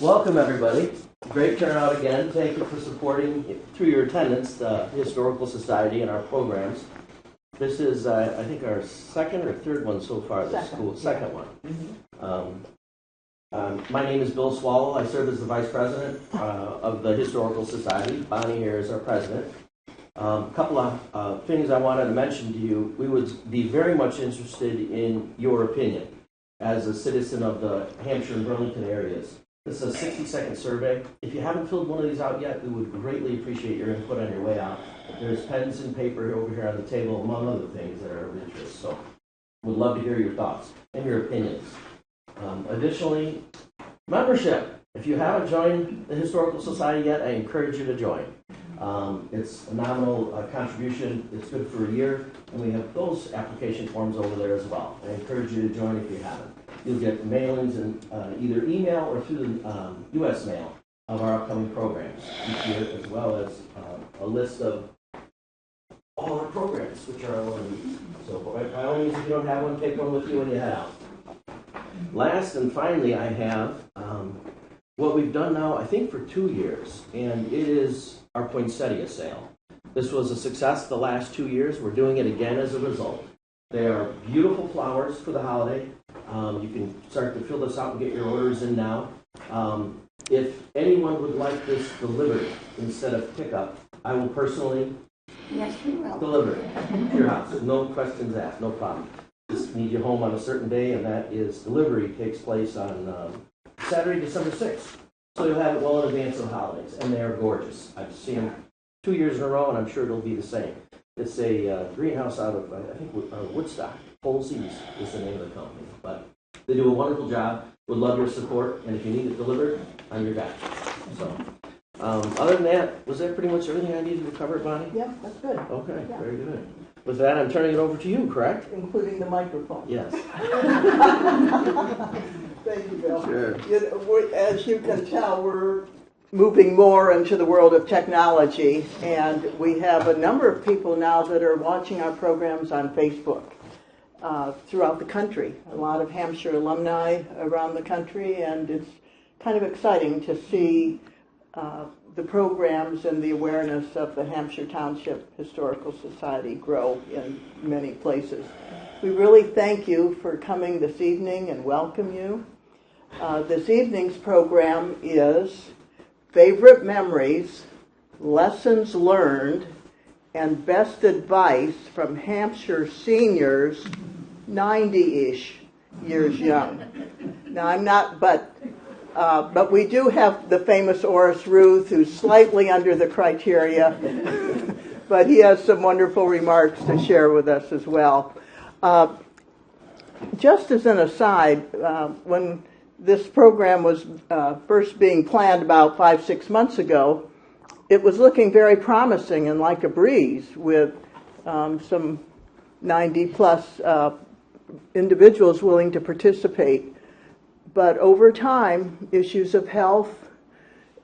Welcome, everybody. Great turnout again. Thank you for supporting, through your attendance, the Historical Society and our programs. This is, I think, our second or third one so far this school. Second one. Mm-hmm. My name is Bill Swallow. I serve as the Vice President of the Historical Society. Bonnie here is our President. A couple of things I wanted to mention to you. We would be very much interested in your opinion as a citizen of the Hampshire and Burlington areas. This is a 60-second survey. If you haven't filled one of these out yet, we would greatly appreciate your input on your way out. There's pens and paper over here on the table, among other things that are of interest. So we'd love to hear your thoughts and your opinions. Additionally, membership. If you haven't joined the Historical Society yet, I encourage you to join. It's a nominal contribution. It's good for a year, and we have those application forms over there as well. I encourage you to join if you haven't. You'll get mailings in either email or through the U.S. mail of our upcoming programs each year, as well as a list of all our programs, which are on one of these. So by all means, if you don't have one, take one with you when you head out. Last and finally, I have what we've done now, I think, for 2 years, and it is our poinsettia sale. This was a success the last 2 years. We're doing it again as a result. They are beautiful flowers for the holiday. You can start to fill this out and get your orders in now. If anyone would like this delivered instead of pickup, I will personally deliver it to your house. No questions asked, no problem. Just need you home on a certain day, and that is delivery takes place on Saturday, December 6th. So you'll have it well in advance of the holidays, and they are gorgeous. I've seen them 2 years in a row, and I'm sure it'll be the same. It's a greenhouse out of, I think, Woodstock. Polseas is the name of the company. But they do a wonderful job. Would love your support, and if you need it delivered, I'm your guy. So, other than that, was that pretty much everything I needed to cover, Bonnie? Yeah, that's good. Okay, Yeah. very good. With that, I'm turning it over to you, correct? Including the microphone. Yes. Thank you, Bill. Sure. As you can tell, we're moving more into the world of technology, and we have a number of people now that are watching our programs on Facebook throughout the country. A lot of Hampshire alumni around the country, and it's kind of exciting to see the programs and the awareness of the Hampshire Township Historical Society grow in many places. We really thank you for coming this evening and welcome you. This evening's program is Favorite Memories, Lessons Learned, and Best Advice from Hampshire Seniors 90-ish years young. Now, I'm not, but we do have the famous Orris Ruth, who's slightly under the criteria, but he has some wonderful remarks to share with us as well. Just as an aside, when this program was first being planned about 5-6 months ago, it was looking very promising and like a breeze with some 90-plus individuals willing to participate. But over time, issues of health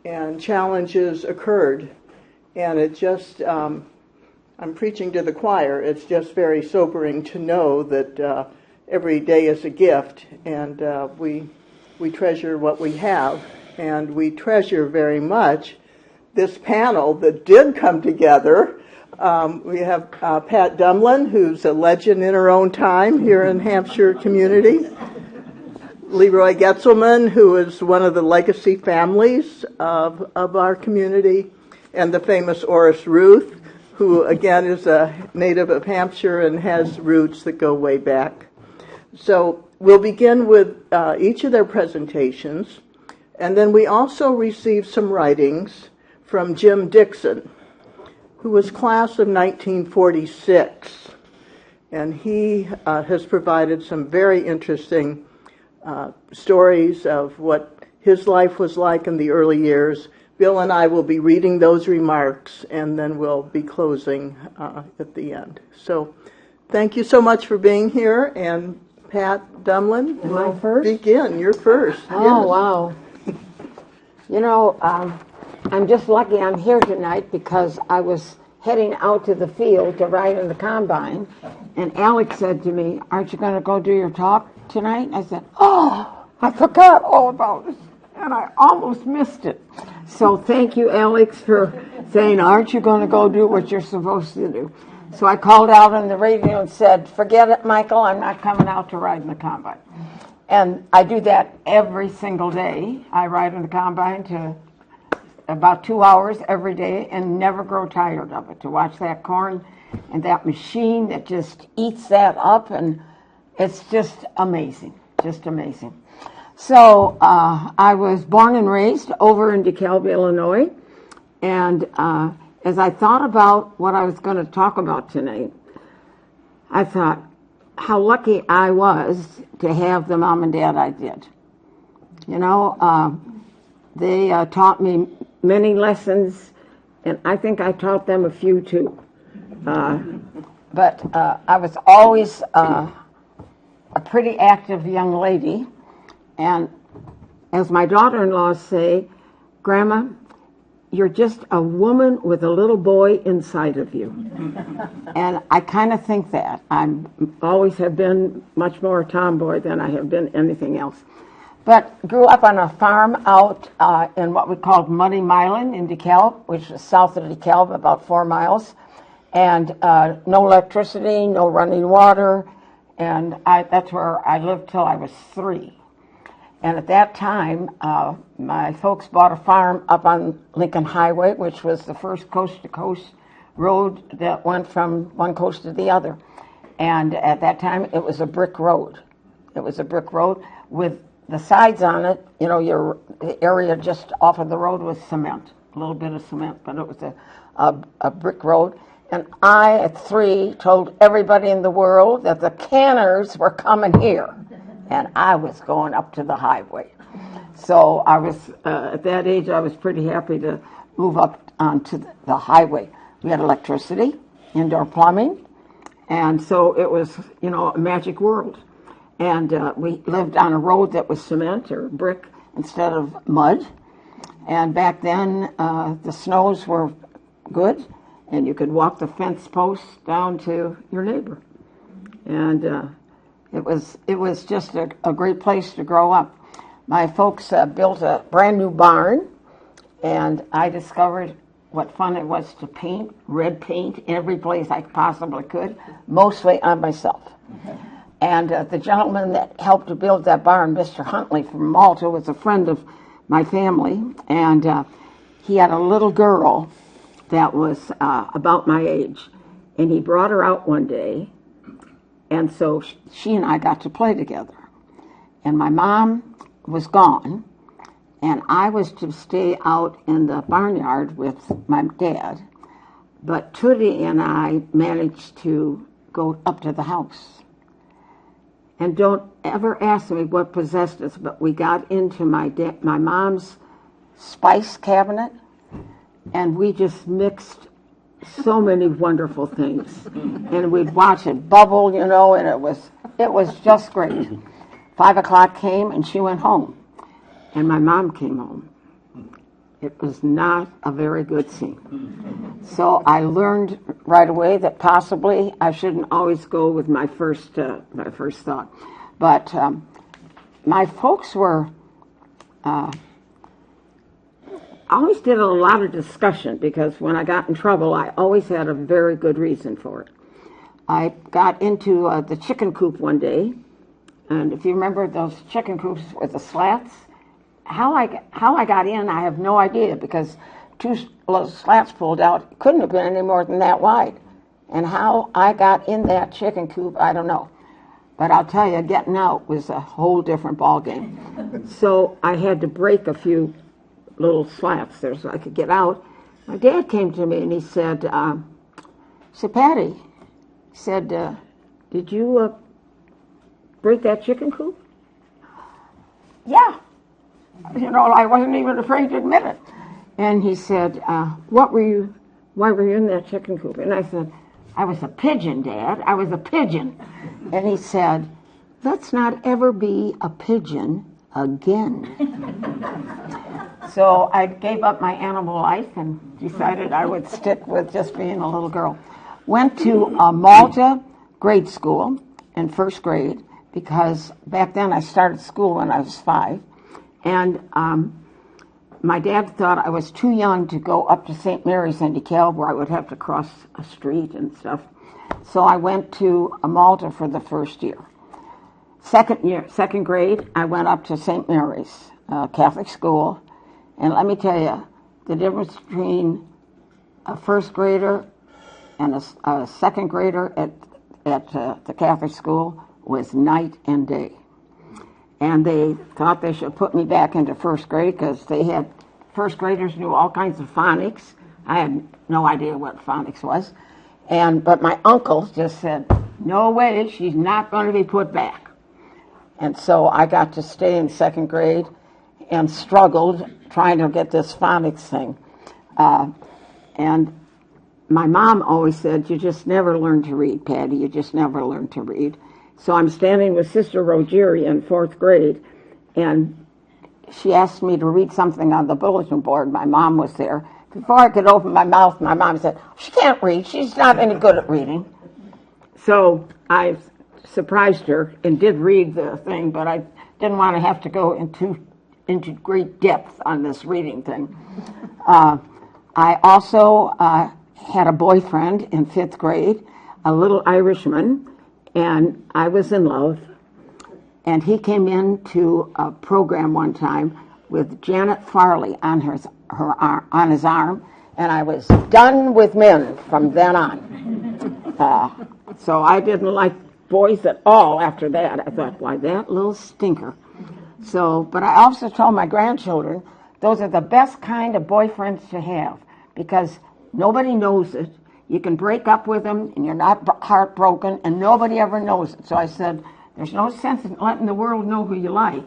and challenges occurred, and it just, I'm preaching to the choir, it's just very sobering to know that every day is a gift, and we treasure what we have, and we treasure very much this panel that did come together. We have Pat Dumoulin, who's a legend in her own time here in Hampshire community. Leroy Getzelman, who is one of the legacy families of our community, and the famous Orris Ruth, who again is a native of Hampshire and has roots that go way back. So we'll begin with each of their presentations, and then we also received some writings from Jim Dickson, who was class of 1946, and he has provided some very interesting stories of what his life was like in the early years. Bill and I will be reading those remarks, and then we'll be closing at the end. So thank you so much for being here, and Pat Dumoulin, am I first? Begin. You're first. Oh, Yes. wow. You know, I'm just lucky I'm here tonight because I was heading out to the field to ride in the combine, and Alex said to me, "Aren't you going to go do your talk tonight?" I said, "Oh, I forgot all about it." and I almost missed it. So thank you, Alex, for saying, aren't you going to go do what you're supposed to do? So I called out on the radio and said, forget it, Michael, I'm not coming out to ride in the combine. And I do that every single day. I ride in the combine to about 2 hours every day and never grow tired of it, to watch that corn and that machine that just eats that up, and it's just amazing, just amazing. So I was born and raised over in DeKalb, Illinois, and as I thought about what I was going to talk about tonight, I thought how lucky I was to have the mom and dad I did. You know, they taught me many lessons, and I think I taught them a few too. But I was always a pretty active young lady, and as my daughter-in-laws say, Grandma, you're just a woman with a little boy inside of you. And I kind of think that. I always have been much more a tomboy than I have been anything else. But grew up on a farm out in what we called Muddy Milan in DeKalb, which is south of DeKalb, about 4 miles. And no electricity, no running water. And that's where I lived till I was 3. And at that time, my folks bought a farm up on Lincoln Highway, which was the first coast-to-coast road that went from one coast to the other. And at that time, it was a brick road. It was a brick road with the sides on it. You know, the area just off of the road was cement, a little bit of cement, but it was a brick road. And I, at 3, told everybody in the world that the canners were coming here. And I was going up to the highway. So I was, at that age, I was pretty happy to move up onto the highway. We had electricity, indoor plumbing, and so it was, you know, a magic world. And we lived on a road that was cement or brick instead of mud. And back then, the snows were good, and you could walk the fence posts down to your neighbor. And it was just a great place to grow up. My folks built a brand new barn, and I discovered what fun it was to paint, red paint, every place I possibly could, mostly on myself. And the gentleman that helped to build that barn, Mr. Huntley from Malta, was a friend of my family, and he had a little girl that was about my age, and he brought her out one day. And so she and I got to play together. And my mom was gone, and I was to stay out in the barnyard with my dad. But Tootie and I managed to go up to the house. And don't ever ask me what possessed us, but we got into my mom's spice cabinet, and we just mixed so many wonderful things, and we'd watch it bubble, you know, and it was just great. 5 o'clock came, and she went home, and my mom came home. It was not a very good scene. So I learned right away that possibly I shouldn't always go with my first thought. But my folks were. I always did a lot of discussion, because when I got in trouble, I always had a very good reason for it. I got into the chicken coop one day, and if you remember those chicken coops with the slats, how I got in, I have no idea, because 2 slats pulled out, it couldn't have been any more than that wide. And how I got in that chicken coop, I don't know. But I'll tell you, getting out was a whole different ballgame. So I had to break a few little slats there so I could get out. My dad came to me and he said, Patty, he said, did you break that chicken coop? Yeah. You know, I wasn't even afraid to admit it. And he said, why were you in that chicken coop? And I said, I was a pigeon, Dad. I was a pigeon. And he said, let's not ever be a pigeon again. So I gave up my animal life and decided I would stick with just being a little girl. Went to Malta grade school in first grade, because back then I started school when I was 5. And my dad thought I was too young to go up to St. Mary's in DeKalb, where I would have to cross a street and stuff. So I went to Malta for the first year. Second grade, I went up to St. Mary's Catholic school. And let me tell you, the difference between a first grader and a second grader at the Catholic school was night and day. And they thought they should put me back into first grade because they had first graders knew all kinds of phonics. I had no idea what phonics was. But my uncle just said, no way, she's not going to be put back. And so I got to stay in second grade and struggled trying to get this phonics thing. And my mom always said, you just never learn to read, Patty. You just never learn to read. So I'm standing with Sister Rogeri in fourth grade, and she asked me to read something on the bulletin board. My mom was there. Before I could open my mouth, my mom said, she can't read. She's not any good at reading. So I surprised her and did read the thing, but I didn't want to have to go into great depth on this reading thing. I also had a boyfriend in fifth grade, a little Irishman, and I was in love. And he came into a program one time with Janet Farley on his arm, and I was done with men from then on. So I didn't like boys at all after that. I thought, why, that little stinker. But I also told my grandchildren, those are the best kind of boyfriends to have, because nobody knows it. You can break up with them, and you're not heartbroken, and nobody ever knows it. So I said, there's no sense in letting the world know who you like,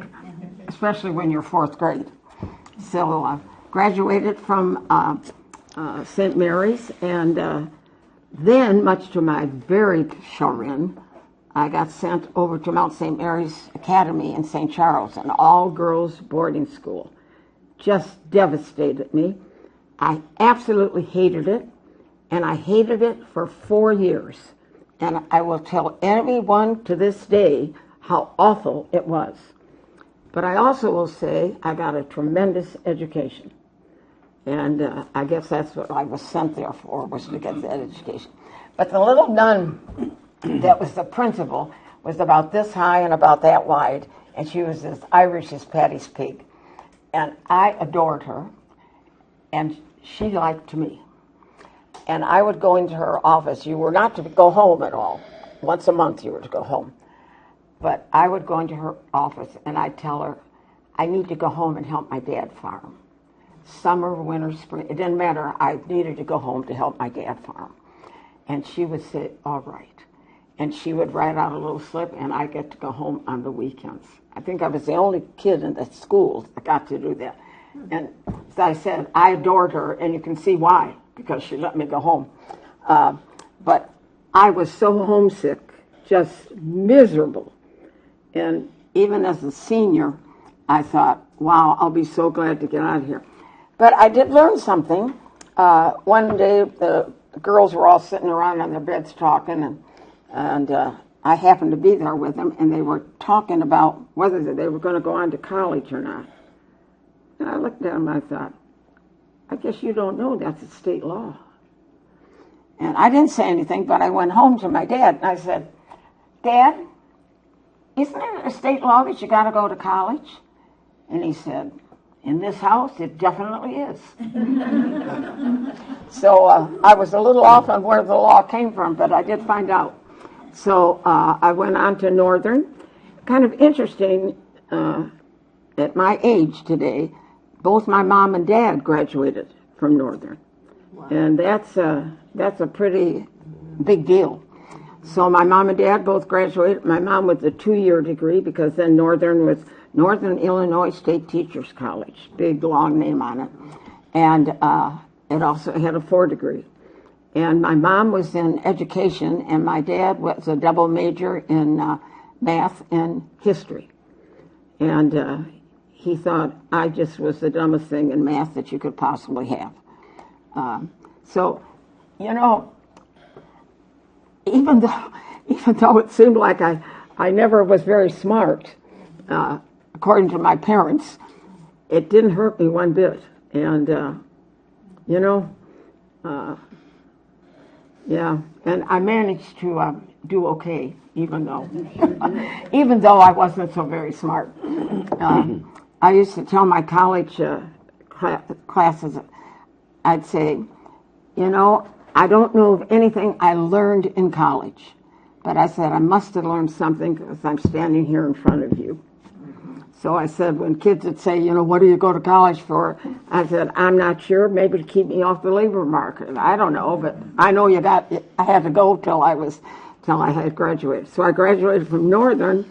especially when you're fourth grade. So I graduated from St. Mary's, and then, much to my very chagrin, I got sent over to Mount St. Mary's Academy in St. Charles, an all-girls boarding school. Just devastated me. I absolutely hated it, and I hated it for 4 years. And I will tell anyone to this day how awful it was. But I also will say I got a tremendous education. And I guess that's what I was sent there for, was to get that education. But the little nun that was the principal was about this high and about that wide, and she was as Irish as Patty's pig. And I adored her, and she liked me. And I would go into her office. You were not to go home at all. Once a month you were to go home. But I would go into her office, and I'd tell her, I need to go home and help my dad farm. Summer, winter, spring, it didn't matter. I needed to go home to help my dad farm. And she would say, all right. And she would write out a little slip, and I get to go home on the weekends. I think I was the only kid in the school that got to do that. And as I said, I adored her, and you can see why, because she let me go home. But I was so homesick, just miserable. And even as a senior, I thought, wow, I'll be so glad to get out of here. But I did learn something. One day, the girls were all sitting around on their beds talking, and I happened to be there with them, and they were talking about whether they were going to go on to college or not. And I looked at them and I thought, I guess you don't know that's a state law. And I didn't say anything, but I went home to my dad, and I said, Dad, isn't it a state law that you got to go to college? And he said, in this house, it definitely is. So I was a little off on where the law came from, but I did find out. So I went on to Northern. Kind of interesting, at my age today, both my mom and dad graduated from Northern. Wow. And that's a pretty big deal. So my mom and dad both graduated. My mom with a 2-year degree, because then Northern was Northern Illinois State Teachers College, big long name on it. And it also had a 4 degree. And my mom was in education, and my dad was a double major in math and history. And he thought I just was the dumbest thing in math that you could possibly have. So, you know, even though it seemed like I never was very smart, according to my parents, it didn't hurt me one bit. And, you know, yeah, and I managed to do okay, even though I wasn't so very smart. I used to tell my college classes, I'd say, you know, I don't know of anything I learned in college, but I said I must have learned something because I'm standing here in front of you. So I said, when kids would say, you know, what do you go to college for? I said, I'm not sure, maybe to keep me off the labor market. I don't know, but I know I had to go till I had graduated. So I graduated from Northern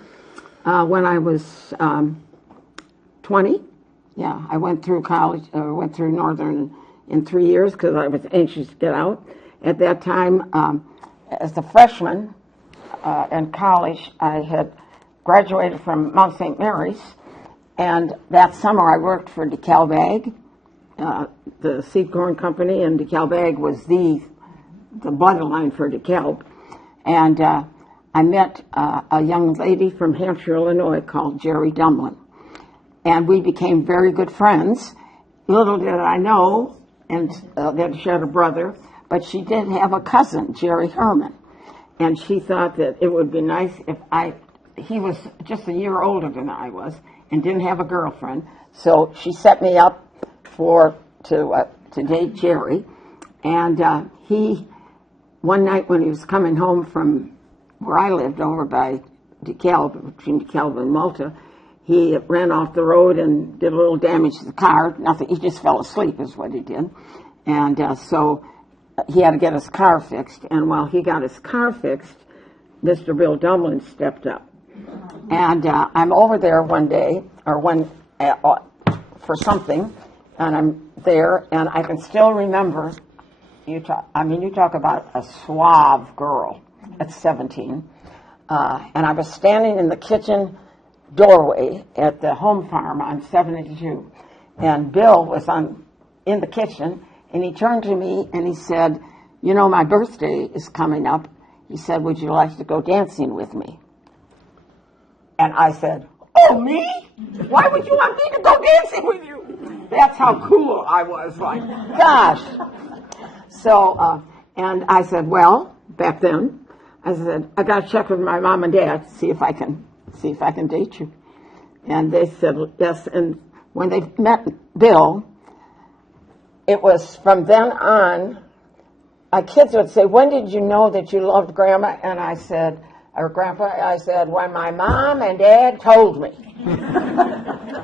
when I was 20. Yeah, I went through college, went through Northern in 3 years because I was anxious to get out. At that time, as a freshman in college, I had graduated from Mount St. Mary's, and that summer I worked for DeKalb Ag, the seed corn company, and DeKalb Ag was the bloodline for DeKalb. And I met a young lady from Hampshire, Illinois, called Jerry Dumoulin, and we became very good friends. Little did I know, and that she had a brother, but she did have a cousin, Jerry Herman, and she thought that it would be nice if he was just a year older than I was and didn't have a girlfriend. So she set me up to date Jerry. And one night when he was coming home from where I lived over by DeKalb, between DeKalb and Malta, he ran off the road and did a little damage to the car. Nothing, he just fell asleep is what he did. And so he had to get his car fixed. And while he got his car fixed, Mr. Bill Dumoulin stepped up. And I'm over there one day, or for something, and I'm there, and I can still remember, you talk about a suave girl at 17, and I was standing in the kitchen doorway at the home farm on 72, and Bill was in the kitchen, and he turned to me and he said, you know, my birthday is coming up. He said, would you like to go dancing with me? And I said, oh, me? Why would you want me to go dancing with you? That's how cool I was, like, gosh. So, and I said, well, back then, I said, I got to check with my mom and dad to see if I can date you. And they said, yes. And when they met Bill, it was from then on, my kids would say, when did you know that you loved Grandma? And I said, or Grandpa, I said, when my mom and dad told me.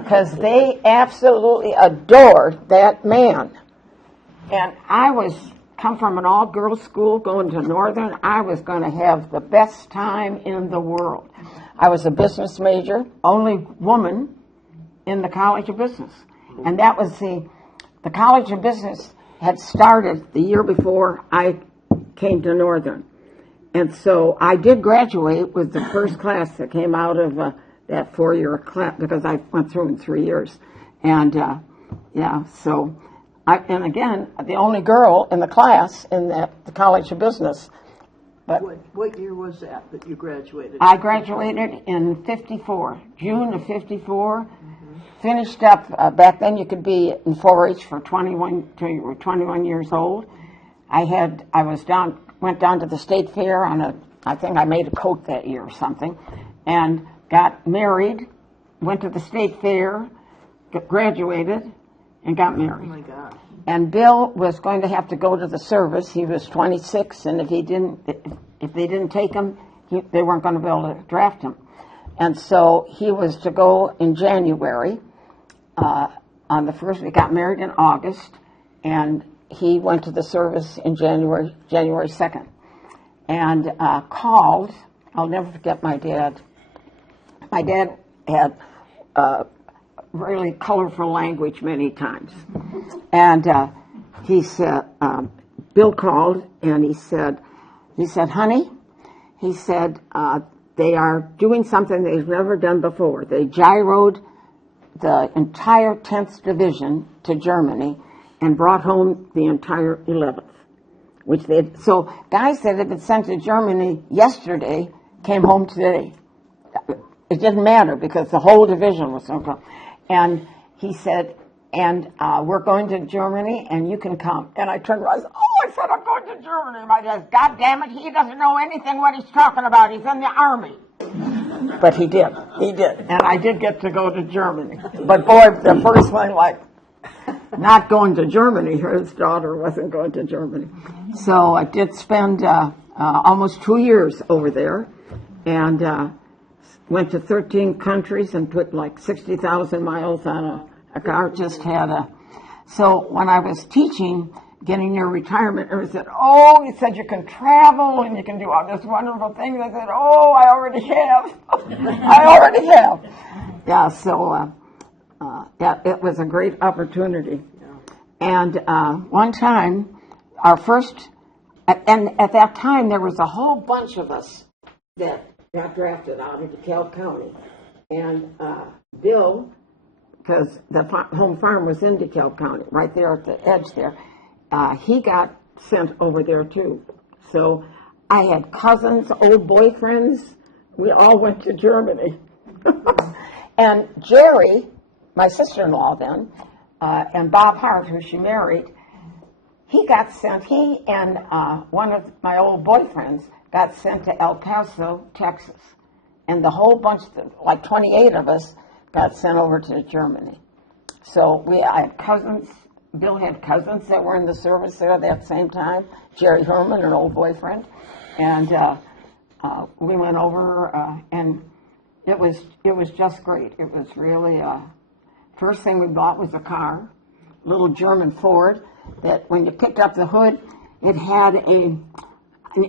Because they absolutely adored that man. And I come from an all-girls school going to Northern. I was going to have the best time in the world. I was a business major, only woman in the College of Business. And that was the College of Business had started the year before I came to Northern. And so I did graduate with the first class that came out of that 4-year class, because I went through in 3 years. And, so and again, the only girl in the class in the College of Business. But what year was that you graduated? I graduated in 54, June of 54. Mm-hmm. Finished up, back then you could be in 4-H for 21 till you were 21 years old. Went down to the state fair I think I made a coat that year or something, and got married, went to the state fair, graduated, and got married. Oh my God. And Bill was going to have to go to the service. He was 26, and if they didn't take him, they weren't going to be able to draft him. And so he was to go in January. On the first, we got married in August, and he went to the service in January 2nd, and called. I'll never forget my dad. My dad had really colorful language many times, and he said, Bill called, and he said, honey, he said, they are doing something they've never done before. They gyroed the entire 10th Division to Germany and brought home the entire 11th, which they had. So guys that had been sent to Germany yesterday came home today. It didn't matter because the whole division was so. And he said, and we're going to Germany, and you can come. And I turned around, I said, I'm going to Germany. My dad, God damn it, he doesn't know anything what he's talking about. He's in the army. But he did. And I did get to go to Germany. But boy, the first one, like, not going to Germany. His daughter wasn't going to Germany. So I did spend almost 2 years over there, and went to 13 countries and put like 60,000 miles on a car. Just had so when I was teaching, getting your retirement, everyone said, oh, you said you can travel and you can do all this wonderful things. I said, oh, I already have. I already have. Yeah, so yeah, it was a great opportunity. And one time, our first, and at that time, there was a whole bunch of us that got drafted out of DeKalb County. And Bill, because the home farm was in DeKalb County, right there at the edge there, he got sent over there too. So I had cousins, old boyfriends. We all went to Germany. And Jerry, my sister-in-law then, and Bob Hart, who she married, he got sent, he and one of my old boyfriends got sent to El Paso, Texas. And the whole bunch, like 28 of us, got sent over to Germany. So I had cousins, Bill had cousins that were in the service there at that same time, Jerry Herman, an old boyfriend. And we went over, and it was just great. It was really, first thing we bought was a car, a little German Ford, that when you picked up the hood, it had an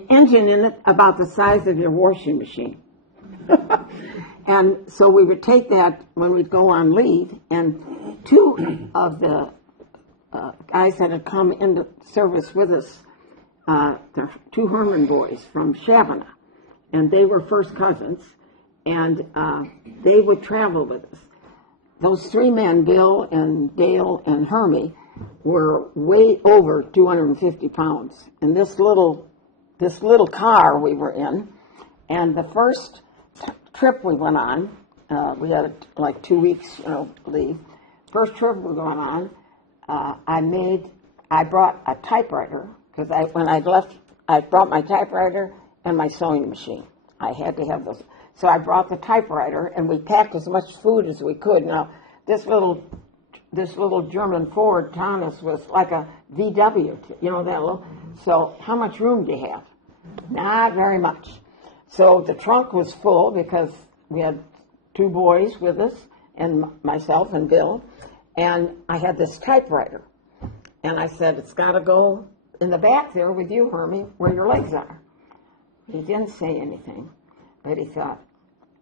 engine in it about the size of your washing machine. And so we would take that when we'd go on leave, and two of the guys that had come into service with us, the two Herman boys from Shavana, and they were first cousins, and they would travel with us. Those three men, Bill and Dale and Hermie, were way over 250 pounds. And this little car we were in, and the first trip we went on, we had like 2 weeks, leave. First trip we were going on, I brought a typewriter, because when I left, I brought my typewriter and my sewing machine. I had to have those. So I brought the typewriter, and we packed as much food as we could. Now, this little German Ford Taunus was like a VW, that little. So how much room do you have? Not very much. So the trunk was full because we had two boys with us, and myself and Bill, and I had this typewriter. And I said, it's got to go in the back there with you, Hermie, where your legs are. He didn't say anything, but he thought,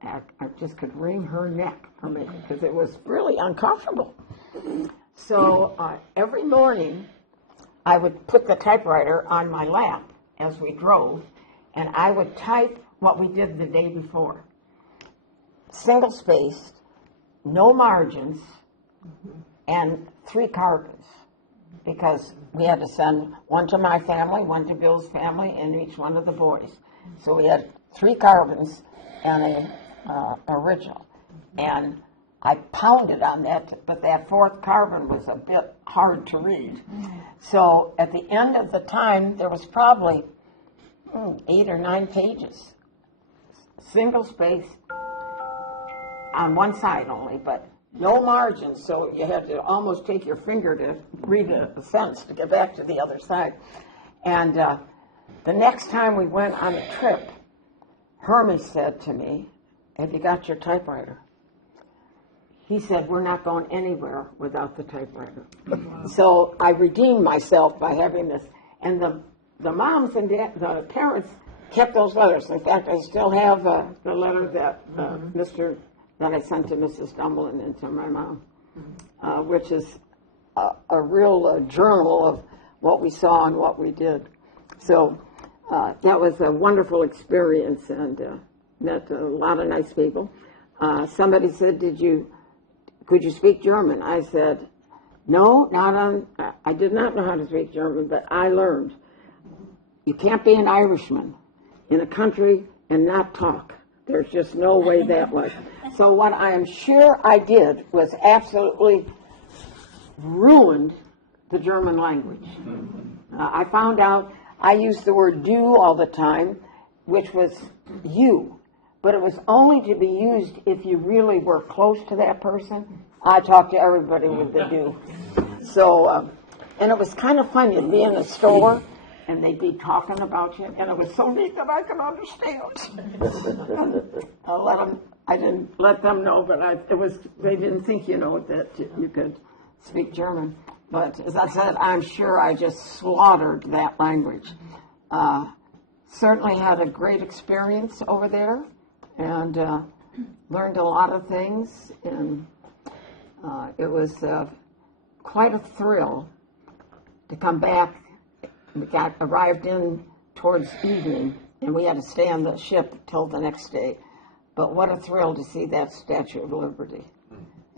I just could wring her neck for me, because it was really uncomfortable. So every morning, I would put the typewriter on my lap as we drove, and I would type what we did the day before. Single-spaced, no margins, and 3 carbons, because we had to send one to my family, one to Bill's family, and each one of the boys. So we had 3 carbons and a original. And I pounded on that, but that 4th carbon was a bit hard to read. So at the end of the time, there was probably 8 or 9 pages, single space on one side only, but no margins, so you had to almost take your finger to read a sentence to get back to the other side. And the next time we went on a trip, Hermie said to me, have you got your typewriter? He said, we're not going anywhere without the typewriter. So I redeemed myself by having this. And the moms and the parents kept those letters. In fact, I still have the letter that that I sent to Mrs. Dumoulin and to my mom, which is a real journal of what we saw and what we did. So that was a wonderful experience, and met a lot of nice people. Somebody said, could you speak German? I said, no, I did not know how to speak German, but I learned. You can't be an Irishman in a country and not talk. There's just no way that was. So what I am sure I did was absolutely ruined the German language. I found out I used the word du all the time, which was you, but it was only to be used if you really were close to that person. I talked to everybody with the du. So, and it was kind of fun. You'd be in the store, and they'd be talking about you, and it was so neat that I could understand. I didn't let them know, but they didn't think, that you could speak German. But as I said, I'm sure I just slaughtered that language. Certainly had a great experience over there, and learned a lot of things, and it was quite a thrill to come back. We arrived in towards evening, and we had to stay on the ship till the next day. But what a thrill to see that Statue of Liberty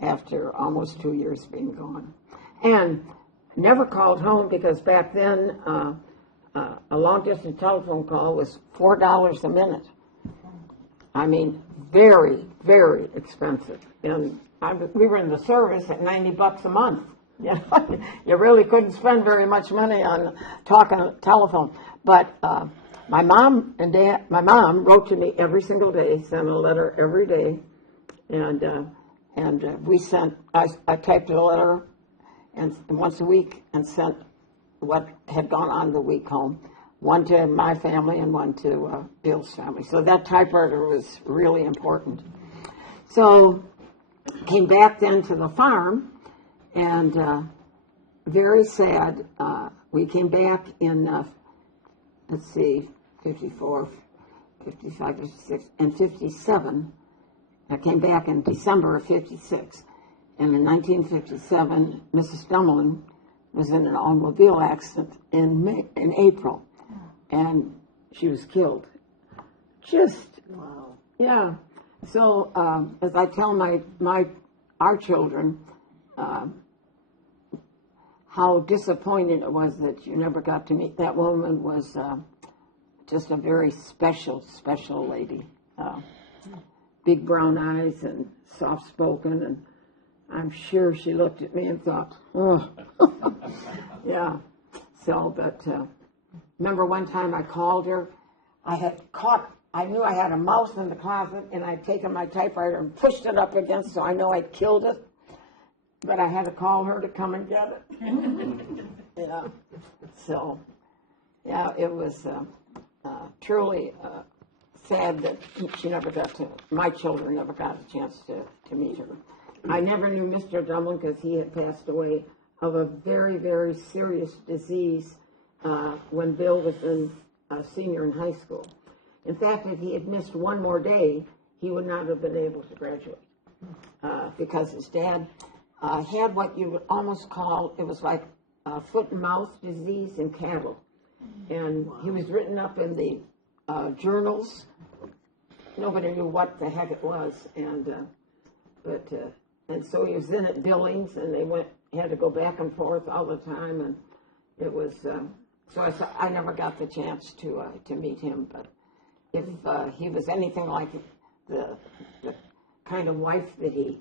after almost 2 years being gone. And never called home because back then a long-distance telephone call was $4 a minute. I mean, very, very expensive. And we were in the service at $90 a month. You really couldn't spend very much money on talking on the telephone. But my mom wrote to me every single day, sent a letter every day, and we sent. I typed a letter, and once a week, and sent what had gone on the week home. One to my family and one to Bill's family. So that typewriter was really important. So came back then to the farm, and very sad. We came back in, 54, 55, 56, and 57. I came back in December of 56. And in 1957, Mrs. Dumoulin was in an automobile accident in April. And she was killed. Wow. Yeah. So as I tell our children, how disappointing it was that you never got to meet that woman was just a very special lady. Big brown eyes and soft spoken, and I'm sure she looked at me and thought, oh, yeah. So, but remember one time I called her. I knew I had a mouse in the closet, and I'd taken my typewriter and pushed it up against, so I know I'd killed it. But I had to call her to come and get it. Yeah. So, yeah, it was truly sad that my children never got a chance to meet her. I never knew Mr. Dumoulin because he had passed away of a very, very serious disease when Bill was a senior in high school. In fact, if he had missed one more day, he would not have been able to graduate because his dad had what you would almost call, it was like foot and mouth disease in cattle. And he was written up in the journals. Nobody knew what the heck it was. And so he was in at Billings, and he had to go back and forth all the time. And it was, so I never got the chance to meet him. But if he was anything like the kind of wife that he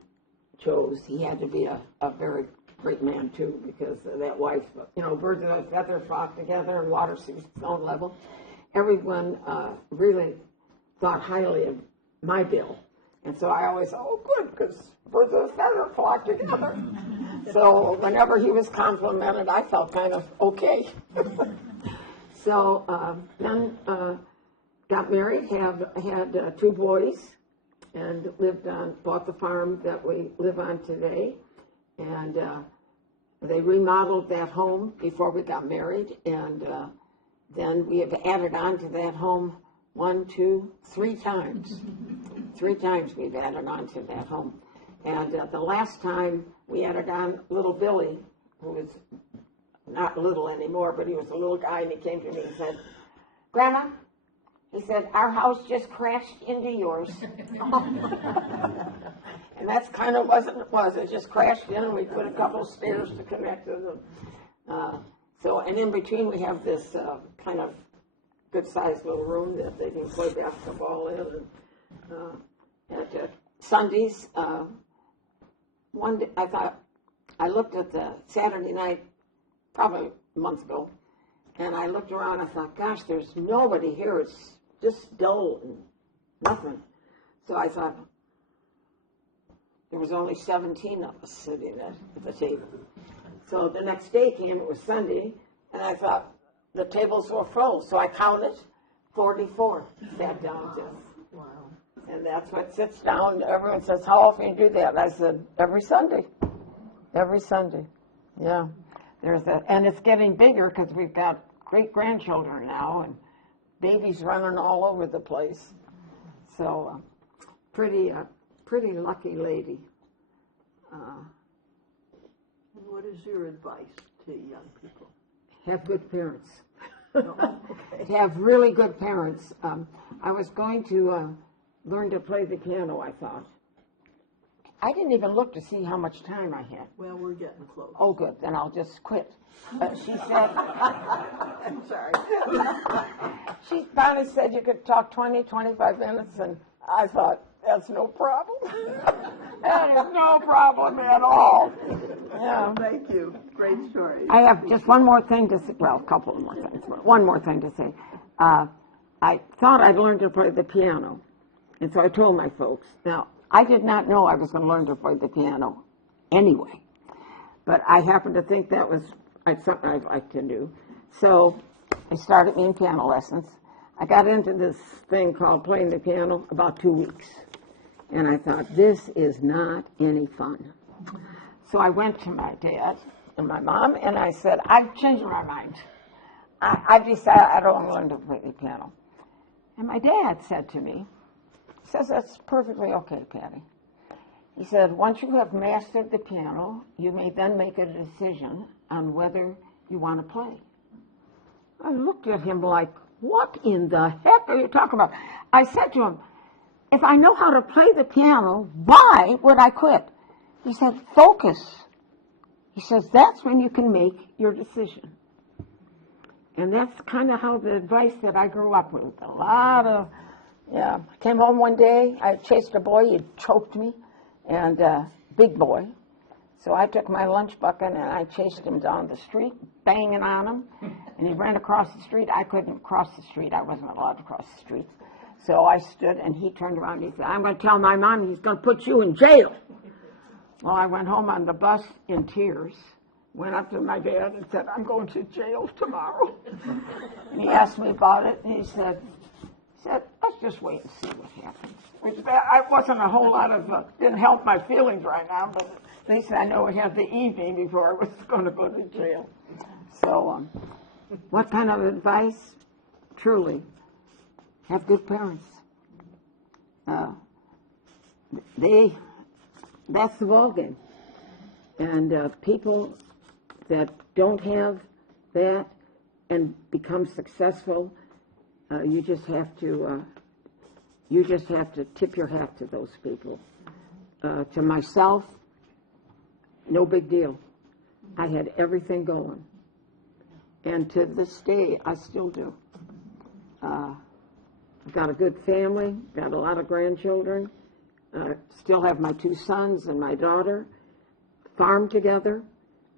chose, he had to be a very great man too, because that wife, birds of a feather flock together and water seeks its own level. Everyone really thought highly of my Bill. And so I always, good, because birds of a feather flock together. So whenever he was complimented, I felt kind of okay. So then got married, had 2 boys, and bought the farm that we live on today. And they remodeled that home before we got married. And then we have added on to that home 1, 2, 3 times. 3 times we've added on to that home. And the last time we added on little Billy, who was not little anymore, but he was a little guy, and he came to me and said, Grandma, he said, our house just crashed into yours. And that's kind of what it was. It just crashed in, and we put a couple of stairs to connect to them. And in between we have this kind of good-sized little room that they can play basketball in. And at Sundays, one day I thought I looked at the Saturday night, probably a month ago, and I looked around. I thought, gosh, there's nobody here. It's just dull and nothing. So I thought, there was only 17 of us sitting at the table. So the next day came, it was Sunday, and I thought the tables were full. So I counted 44 sat down just. Wow. And that's what sits down. Everyone says, how often you do that? And I said, every Sunday. Every Sunday. Yeah. And it's getting bigger because we've got great-grandchildren now and babies running all over the place. So pretty lucky lady. What is your advice to young people? Have good parents. No? Okay. Have really good parents. I was going to learn to play the piano, I thought. I didn't even look to see how much time I had. Well, we're getting close. Oh, good. Then I'll just quit. She said, I'm sorry. she finally said you could talk 20, 25 minutes, and I thought, that's no problem. That is no problem at all. Yeah. Thank you. Great story. I have just one more thing to say. Well, a couple of more things. But one more thing to say. I thought I'd learned to play the piano, and so I told my folks. Now, I did not know I was going to learn to play the piano anyway, but I happened to think that was something I'd like to do. So I started me in piano lessons. I got into this thing called playing the piano about 2 weeks, and I thought, this is not any fun. So I went to my dad and my mom, and I said, I've changed my mind. I've decided I don't want to learn to play the piano. And my dad said to me, he says, that's perfectly okay, Patty. He said, once you have mastered the piano, you may then make a decision on whether you want to play. I looked at him like, what in the heck are you talking about? I said to him, if I know how to play the piano, why would I quit? He said, focus. He says, that's when you can make your decision. And that's kind of how the advice that I grew up with. A lot of, yeah. I came home one day, I chased a boy, he choked me, and big boy. So I took my lunch bucket and I chased him down the street, banging on him, and he ran across the street. I couldn't cross the street. I wasn't allowed to cross the street. So I stood, and he turned around and he said, I'm going to tell my mom he's going to put you in jail. Well, I went home on the bus in tears, went up to my dad and said, I'm going to jail tomorrow. And he asked me about it, and he said, let's just wait and see what happens. Which I wasn't a whole lot of, didn't help my feelings right now, but at least I know I had the evening before I was going to go to jail. So, what kind of advice? Truly, have good parents. That's the ballgame. And people that don't have that and become successful, you just have to tip your hat to those people. To myself, no big deal. I had everything going. And to this day, I still do. I've got a good family, got a lot of grandchildren, still have my 2 sons and my daughter, farm together.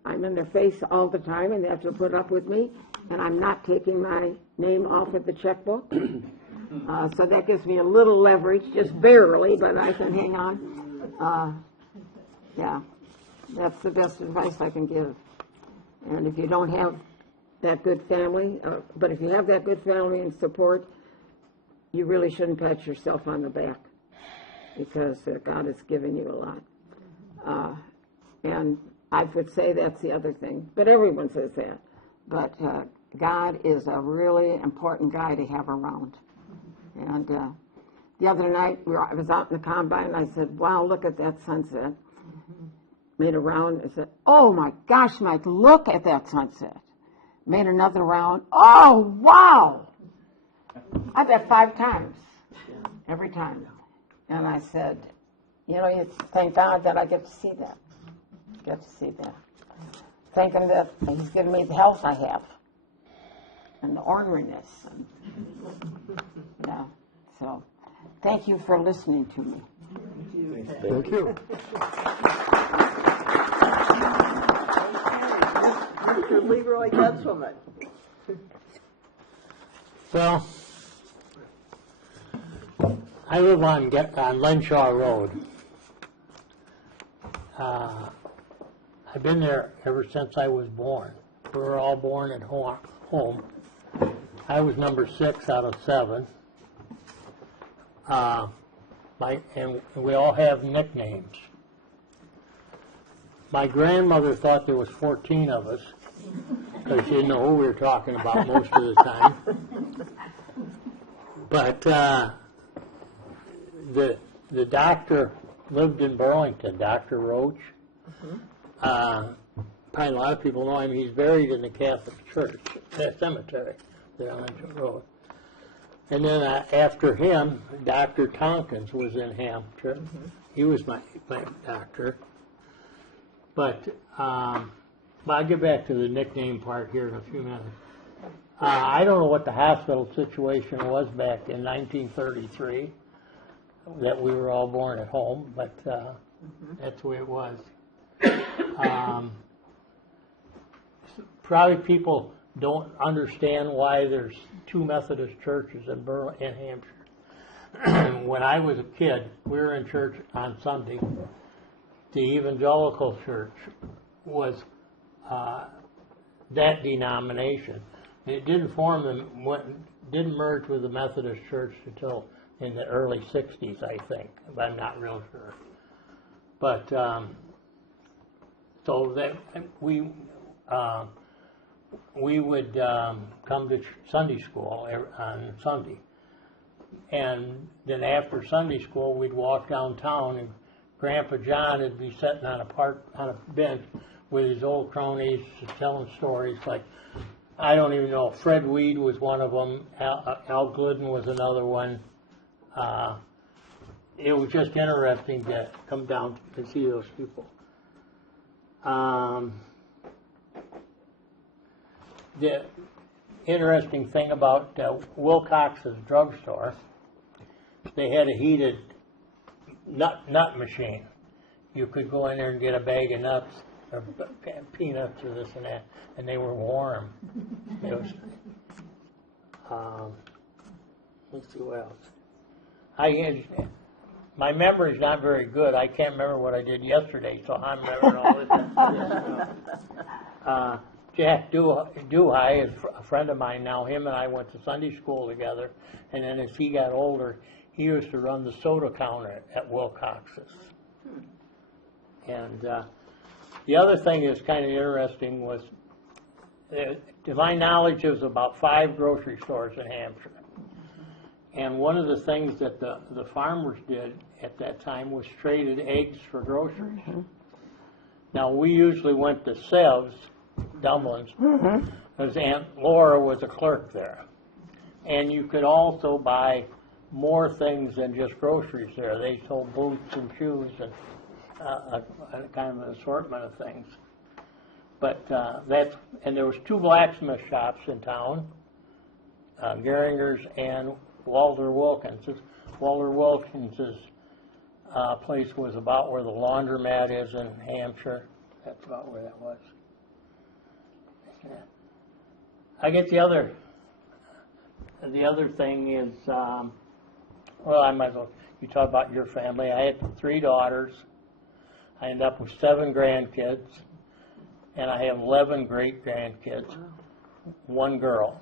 I'm in their face all the time, and they have to put up with me, and I'm not taking my name off of the checkbook. So that gives me a little leverage, just barely, but I can hang on. Yeah, that's the best advice I can give. And if you don't have that good family, but if you have that good family and support, you really shouldn't pat yourself on the back, because God has given you a lot. And I would say that's the other thing, but everyone says that. But God is a really important guy to have around. And the other night, I was out in the combine, and I said, wow, look at that sunset. Made a round, I said, oh my gosh, Mike, look at that sunset. Made another round, oh, wow. I bet 5 times, every time. And I said, you know, thank God that I get to see that. Get to see that. Thank Him that He's given me the health I have. And the orneriness. Yeah. So, thank you for listening to me. Thank you. Leroy Getzelman. Well, I live on Lenshaw Road. I've been there ever since I was born. We were all born at home. I was number 6 out of 7. And we all have nicknames. My grandmother thought there was 14 of us because she didn't know who we were talking about most of the time. But the doctor lived in Burlington, Dr. Roach. Probably a lot of people know him. He's buried in the Catholic Church, cemetery there on Hampshire Road. And then after him, Dr. Tompkins was in Hampshire. He was my doctor. But I'll get back to the nickname part here in a few minutes. I don't know what the hospital situation was back in 1933, that we were all born at home, but that's the way it was. Probably people don't understand why there's 2 Methodist churches in Hampshire. When I was a kid, we were in church on Sunday. The evangelical church was that denomination. It didn't didn't merge with the Methodist church until in the early 60s, I think, but I'm not real sure. But so that we would come to Sunday school on Sunday, and then after Sunday school we'd walk downtown, and Grandpa John would be sitting on a bench with his old cronies telling stories. Like, I don't even know, Fred Weed was one of them, Al Glidden was another one. It was just interesting to come down to see those people. The interesting thing about Wilcox's drugstore, they had a heated nut machine. You could go in there and get a bag of nuts or peanuts or this and that, and they were warm. It was, let's see what else. My memory's not very good. I can't remember what I did yesterday, so I'm remembering all this stuff. Jack Duhigh is a friend of mine now. Him and I went to Sunday school together, and then as he got older, he used to run the soda counter at Wilcox's. And the other thing that's kind of interesting was, to my knowledge, there was about 5 grocery stores in Hampshire. And one of the things that the farmers did at that time was traded eggs for groceries. Now, we usually went to Sev's, Dumoulin's, because Aunt Laura was a clerk there. And you could also buy more things than just groceries there. They sold boots and shoes and a kind of an assortment of things. But and there was 2 blacksmith shops in town, Geringer's and Walter Wilkins's. Walter Wilkins's place was about where the laundromat is in Hampshire. That's about where that was. I guess the other thing is, well, I might as well, you talk about your family. I had 3 daughters. I ended up with 7 grandkids, and I have 11 great-grandkids, 1 girl.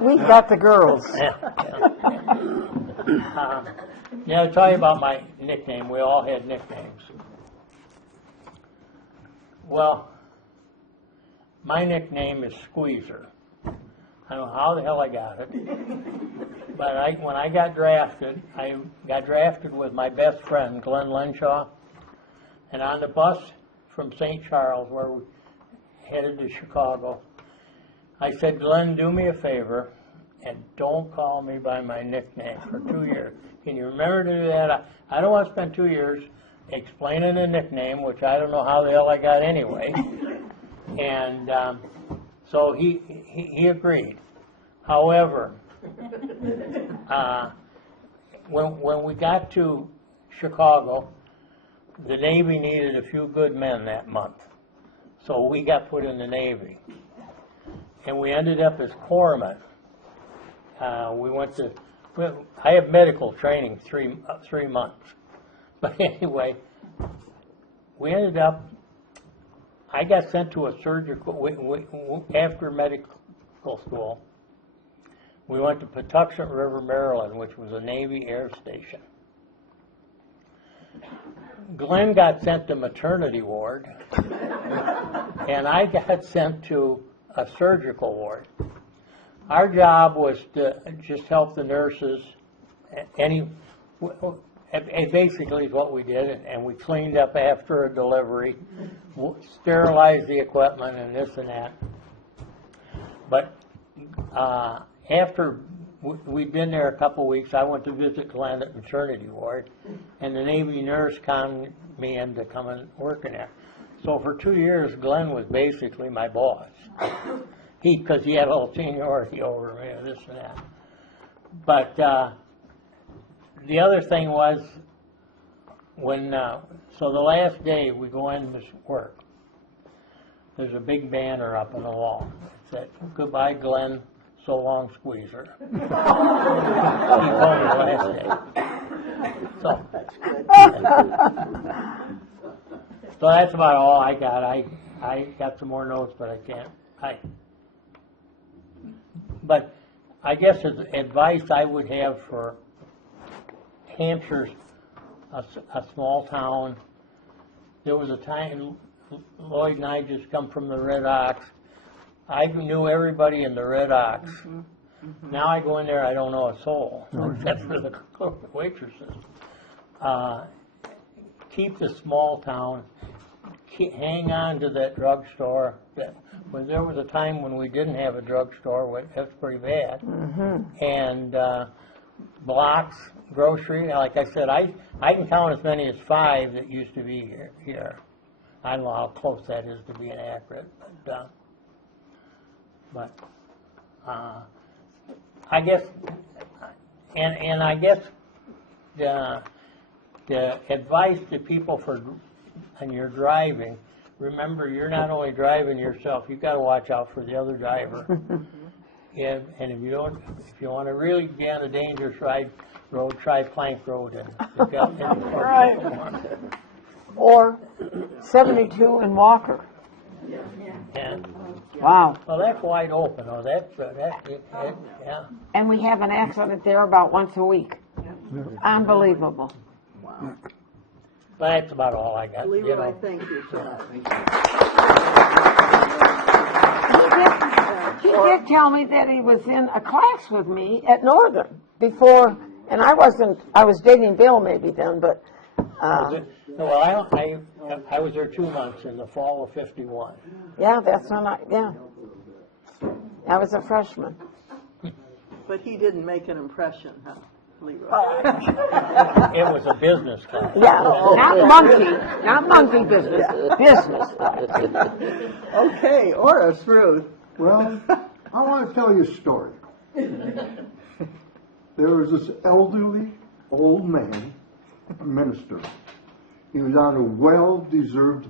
We've got the girls. I'll tell you about my nickname. We all had nicknames. Well, my nickname is Squeezer. I don't know how the hell I got it, but when I got drafted with my best friend, Glenn Lenshaw, and on the bus from St. Charles, where we headed to Chicago, I said, Glenn, do me a favor and don't call me by my nickname for 2 years. Can you remember to do that? I don't want to spend 2 years explaining a nickname, which I don't know how the hell I got anyway. And so he agreed. However, when we got to Chicago, the Navy needed a few good men that month. So we got put in the Navy. And we ended up as corpsmen. I have medical training 3 months. But anyway, we ended up, I got sent to a surgical, after medical school, we went to Patuxent River, Maryland, which was a Navy air station. Glenn got sent to maternity ward, and I got sent to a surgical ward. Our job was to just help the nurses. Basically is what we did, and we cleaned up after a delivery, sterilized the equipment and this and that. But after we'd been there a couple weeks, I went to visit Glenn at maternity ward, and the Navy nurse conned me into coming working there. So for 2 years, Glenn was basically my boss. Because he had a little seniority over me, and this and that. But the other thing was, so the last day we go in to work, there's a big banner up on the wall. It said, "Goodbye, Glenn, so long, Squeezer." He told me the last day. So that's about all I got. I got some more notes, but I can't. But I guess advice I would have for Hampshire's a small town. There was a time Lloyd and I just come from the Red Ox. I knew everybody in the Red Ox. Now I go in there, I don't know a soul, except for the waitresses. Keep the small town. Hang on to that drugstore. When there was a time when we didn't have a drugstore, that's pretty bad. And blocks, grocery. Like I said, I can count as many as 5 that used to be here. I don't know how close that is to being accurate, but I guess, and I guess the advice to people when you're driving, remember you're not only driving yourself, you've got to watch out for the other driver. And if you want to really be on a dangerous road, try Plank Road and right. Or 72 in Walker. And Wow. well, that's wide open. Oh, yeah. And we have an accident there about once a week. Unbelievable. But that's about all I got. Leroy, thank you, sir. He did tell me that he was in a class with me at Northern before, and I was dating Bill maybe then, but. Well, I was there 2 months in the fall of '51. Yeah, that's when I was a freshman. But he didn't make an impression, huh, Leroy? It was a business class. Yeah, not monkey business, business. Okay, Orris, Ruth. Well, I want to tell you a story. There was this elderly old man, a minister. He was on a well-deserved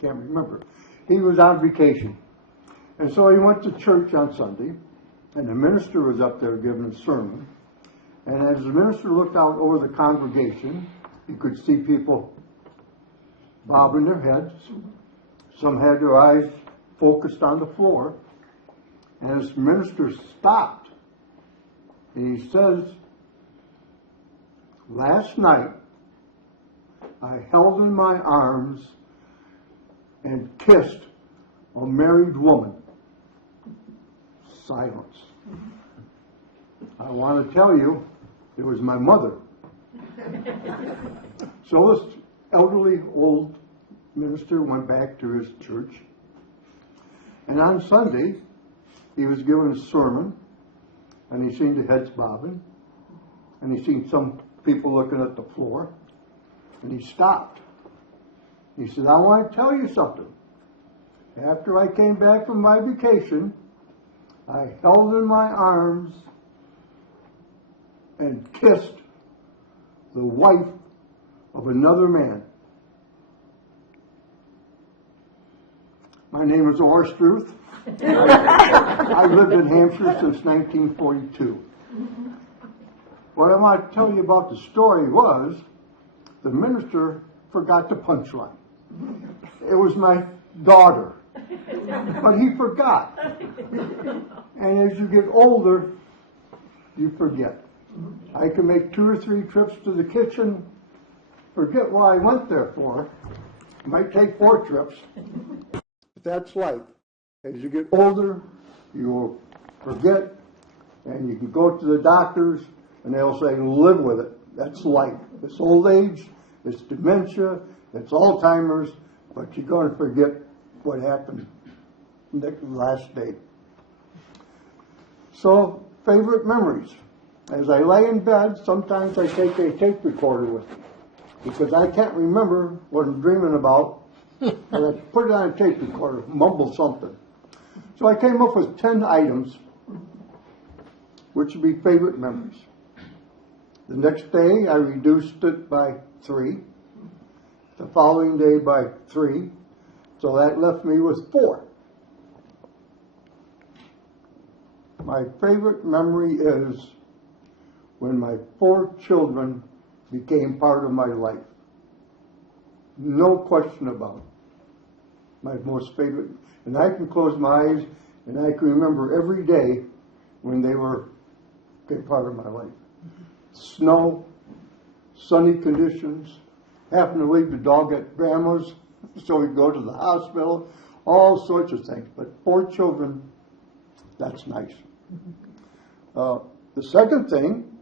can't remember. He was on vacation. And so he went to church on Sunday, and the minister was up there giving a sermon. And as the minister looked out over the congregation, he could see people bobbing their heads. Some had their eyes focused on the floor. And this minister stopped. And he says, "Last night, I held in my arms and kissed a married woman." Silence. I want to tell you, it was my mother. So this elderly old minister went back to his church. And on Sunday, he was giving a sermon, and he seen the heads bobbing, and he seen some people looking at the floor, and he stopped. He said, "I want to tell you something. After I came back from my vacation, I held in my arms and kissed the wife of another man. My name is Orris Ruth. I've lived in Hampshire since 1942. What I want to tell you about the story was the minister forgot the punchline. It was my daughter, but he forgot. And as you get older, you forget. I can make 2 or 3 trips to the kitchen, forget what I went there for. Might take 4 trips. But that's life. As you get older, you will forget, and you can go to the doctors, and they'll say, live with it. That's life. It's old age, it's dementia, it's Alzheimer's, but you're going to forget what happened the last day. So, favorite memories. As I lay in bed, sometimes I take a tape recorder with me, because I can't remember what I'm dreaming about, and I put it on a tape recorder, mumble something. So I came up with 10 items, which would be favorite memories. The next day, I reduced it by 3. The following day by 3. So that left me with 4. My favorite memory is when my 4 children became part of my life. No question about it. My most favorite. And I can close my eyes and I can remember every day when they became part of my life. Snow, sunny conditions, happened to leave the dog at grandma's so we'd go to the hospital, all sorts of things. But 4 children, that's nice. The second thing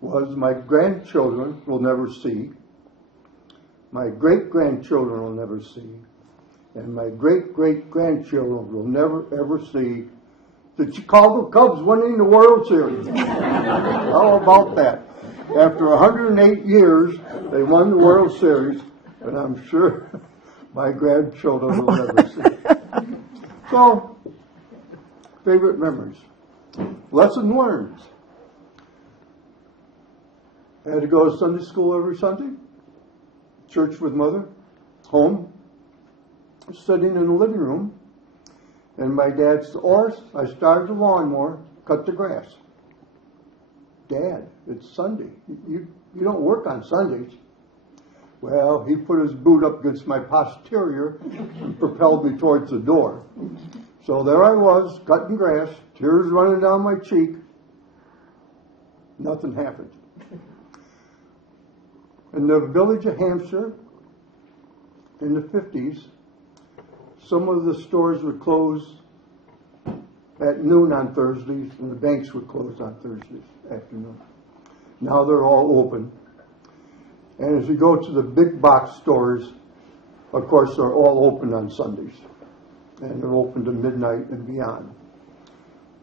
was my grandchildren will never see, my great-grandchildren will never see, and my great-great-grandchildren will never ever see the Chicago Cubs winning the World Series. How about that? After 108 years, they won the World Series, and I'm sure my grandchildren will never see. So, favorite memories. Lesson learned. I had to go to Sunday school every Sunday, church with mother, home, sitting in the living room, and my dad said, Orris, I started the lawnmower, cut the grass. Dad, it's Sunday. You don't work on Sundays. Well, he put his boot up against my posterior and propelled me towards the door. So there I was, cutting grass, tears running down my cheek. Nothing happened. In the village of Hampshire, in the 50s, some of the stores would close at noon on Thursdays, and the banks would close on Thursdays afternoon. Now they're all open. And as you go to the big box stores, of course, they're all open on Sundays. And they're open to midnight and beyond.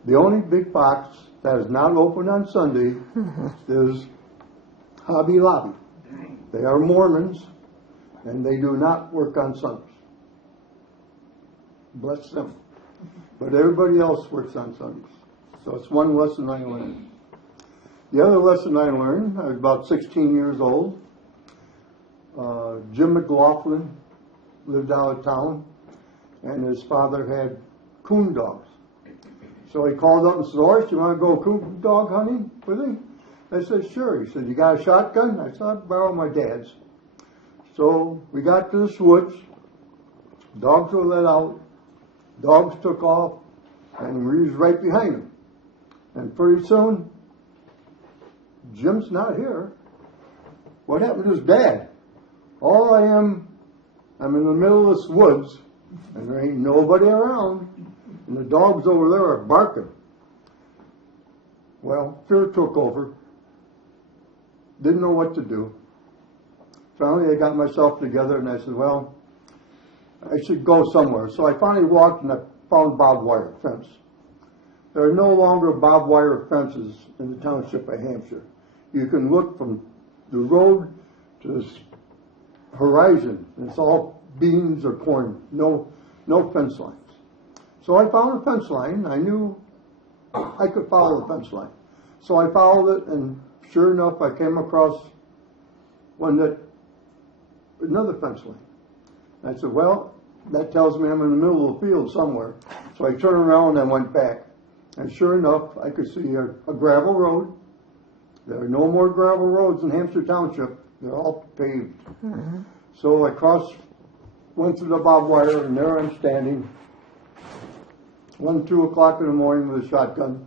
The only big box that is not open on Sunday is Hobby Lobby. They are Mormons, and they do not work on Sundays. Bless them. But everybody else works on Sundays. So it's one lesson I learned. The other lesson I learned, I was about 16 years old. Jim McLaughlin lived out of town, and his father had coon dogs. So he called up and said, Orris, you want to go coon dog hunting with me? I said, sure. He said, you got a shotgun? I said, I'll borrow my dad's. So we got to this woods. Dogs were let out. Dogs took off, and we was right behind them. And pretty soon, Jim's not here. What happened to his dad? I'm in the middle of this woods, and there ain't nobody around, and the dogs over there are barking. Well, fear took over. Didn't know what to do. Finally, I got myself together, and I said, well, I should go somewhere. So I finally walked, and I found barbed wire fence. There are no longer barbed wire fences in the township of Hampshire. You can look from the road to the horizon, and it's all beans or corn, no fence lines. So I found a fence line. I knew I could follow the fence line. So I followed it, and sure enough, I came across another fence line. I said, well, that tells me I'm in the middle of the field somewhere. So I turned around and went back. And sure enough, I could see a gravel road. There are no more gravel roads in Hampshire Township. They're all paved. Mm-hmm. So I went through the barbed wire, and there I'm standing, 2 o'clock in the morning with a shotgun.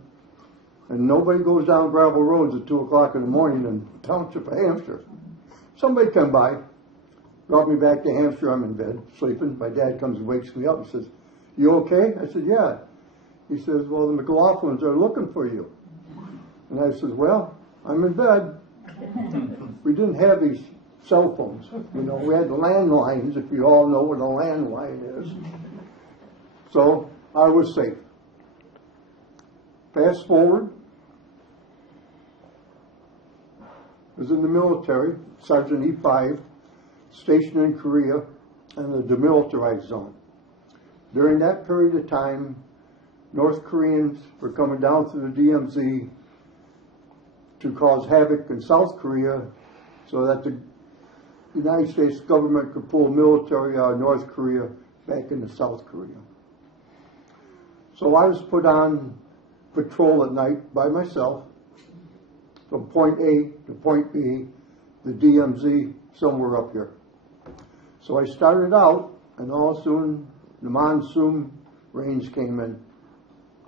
And nobody goes down gravel roads at 2 o'clock in the morning in the Township of Hampshire. Somebody come by, brought me back to Hampshire. I'm in bed, sleeping. My dad comes and wakes me up. He says, you okay? I said, yeah. He says, well, the McLaughlins are looking for you. And I said, well, I'm in bed. We didn't have these cell phones. You know, we had landlines, if you all know what a landline is. So I was safe. Fast forward. I was in the military, Sergeant E5, stationed in Korea in the demilitarized zone. During that period of time, North Koreans were coming down through the DMZ to cause havoc in South Korea so that the United States government could pull military out of North Korea back into South Korea. So I was put on patrol at night by myself from point A to point B, the DMZ somewhere up here. So I started out, and all soon the monsoon rains came in,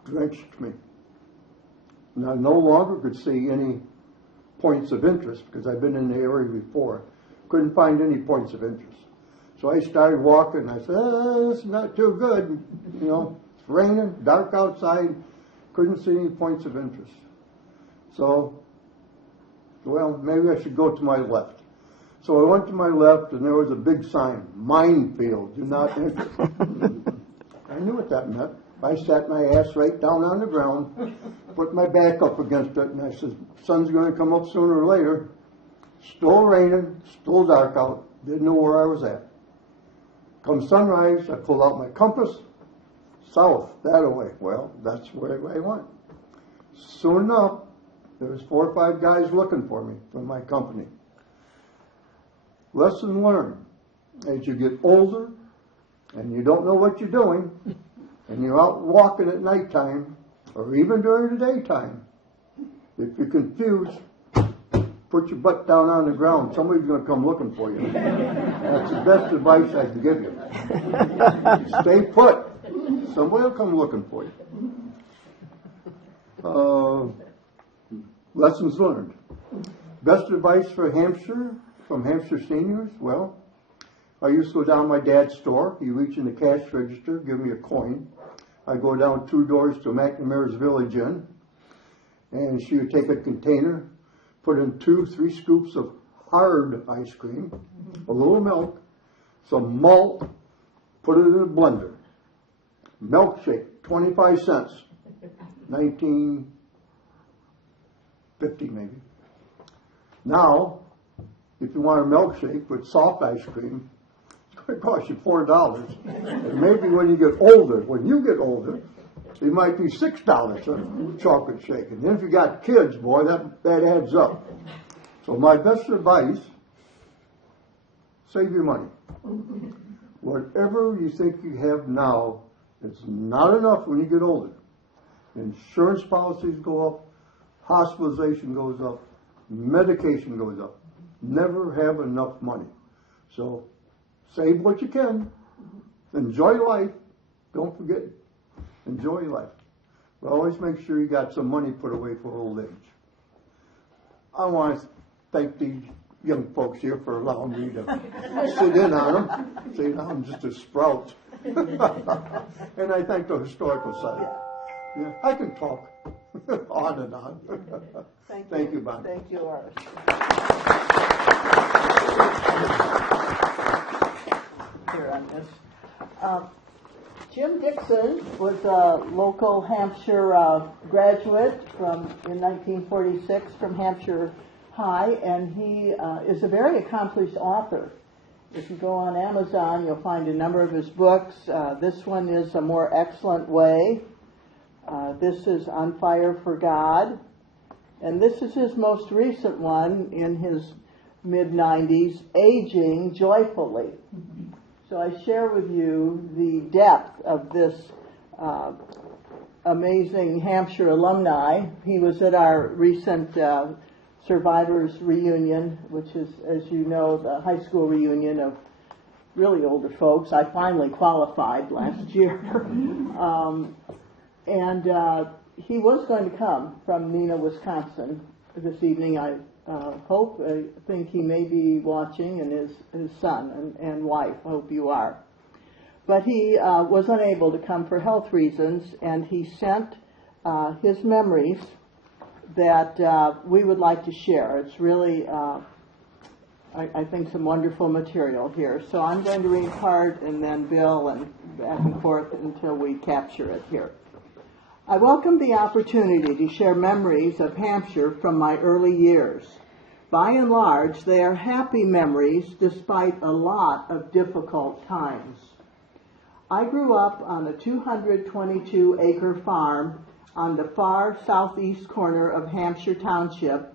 drenched me. And I no longer could see any points of interest because I've been in the area before. Couldn't find any points of interest. So I started walking. I said, this is not too good. You know, it's raining, dark outside. Couldn't see any points of interest. So, well, maybe I should go to my left. So I went to my left, and there was a big sign, minefield, do not enter. I knew what that meant. I sat my ass right down on the ground, put my back up against it, and I said, sun's going to come up sooner or later. Still raining, still dark out, didn't know where I was at. Come sunrise, I pulled out my compass, south, that way. Well, that's where I went. Soon enough, there was 4 or 5 guys looking for me from my company. Lesson learned, as you get older and you don't know what you're doing, and you're out walking at nighttime, or even during the daytime, if you're confused, put your butt down on the ground. Somebody's going to come looking for you. That's the best advice I can give you. Stay put. Somebody will come looking for you. Lessons learned. Best advice for Hampshire, from Hampshire seniors? Well, I used to go down to my dad's store. He'd reach in the cash register, give me a coin. I'd go down 2 doors to McNamara's Village Inn, and she would take a container, put in 2-3 scoops of hard ice cream, a little milk, some malt, put it in a blender. Milkshake, 25 cents, 1950 maybe. Now, if you want a milkshake with soft ice cream, it's going to cost you $4. And maybe when you get older, it might be $6 for a chocolate shake. And then if you got kids, boy, that adds up. So my best advice, save your money. Whatever you think you have now, it's not enough when you get older. Insurance policies go up, hospitalization goes up, medication goes up. Never have enough money. So save what you can. Enjoy life. Don't forget, enjoy life. But always make sure you got some money put away for old age. I want to thank these young folks here for allowing me to sit in on them. See, now I'm just a sprout. And I thank the Historical Society. Yeah, I can talk on and on. Thank you, Bonnie. Thank you, Orris. Here on this. Jim Dickson was a local Hampshire graduate in 1946 from Hampshire High, and he is a very accomplished author. If you go on Amazon, you'll find a number of his books. This one is A More Excellent Way. This is On Fire for God. And this is his most recent one in his mid-90s, aging joyfully. So I share with you the depth of this amazing Hampshire alumni. He was at our recent survivors reunion, which is, as you know, the high school reunion of really older folks. I finally qualified last year. He was going to come from Neenah, Wisconsin this evening. I think he may be watching, and his son and wife. I hope you are. But he was unable to come for health reasons, and he sent his memories that we would like to share. It's really, I think, some wonderful material here. So I'm going to read part, and then Bill, and back and forth until we capture it here. I welcome the opportunity to share memories of Hampshire from my early years. By and large, they are happy memories despite a lot of difficult times. I grew up on a 222-acre farm on the far southeast corner of Hampshire Township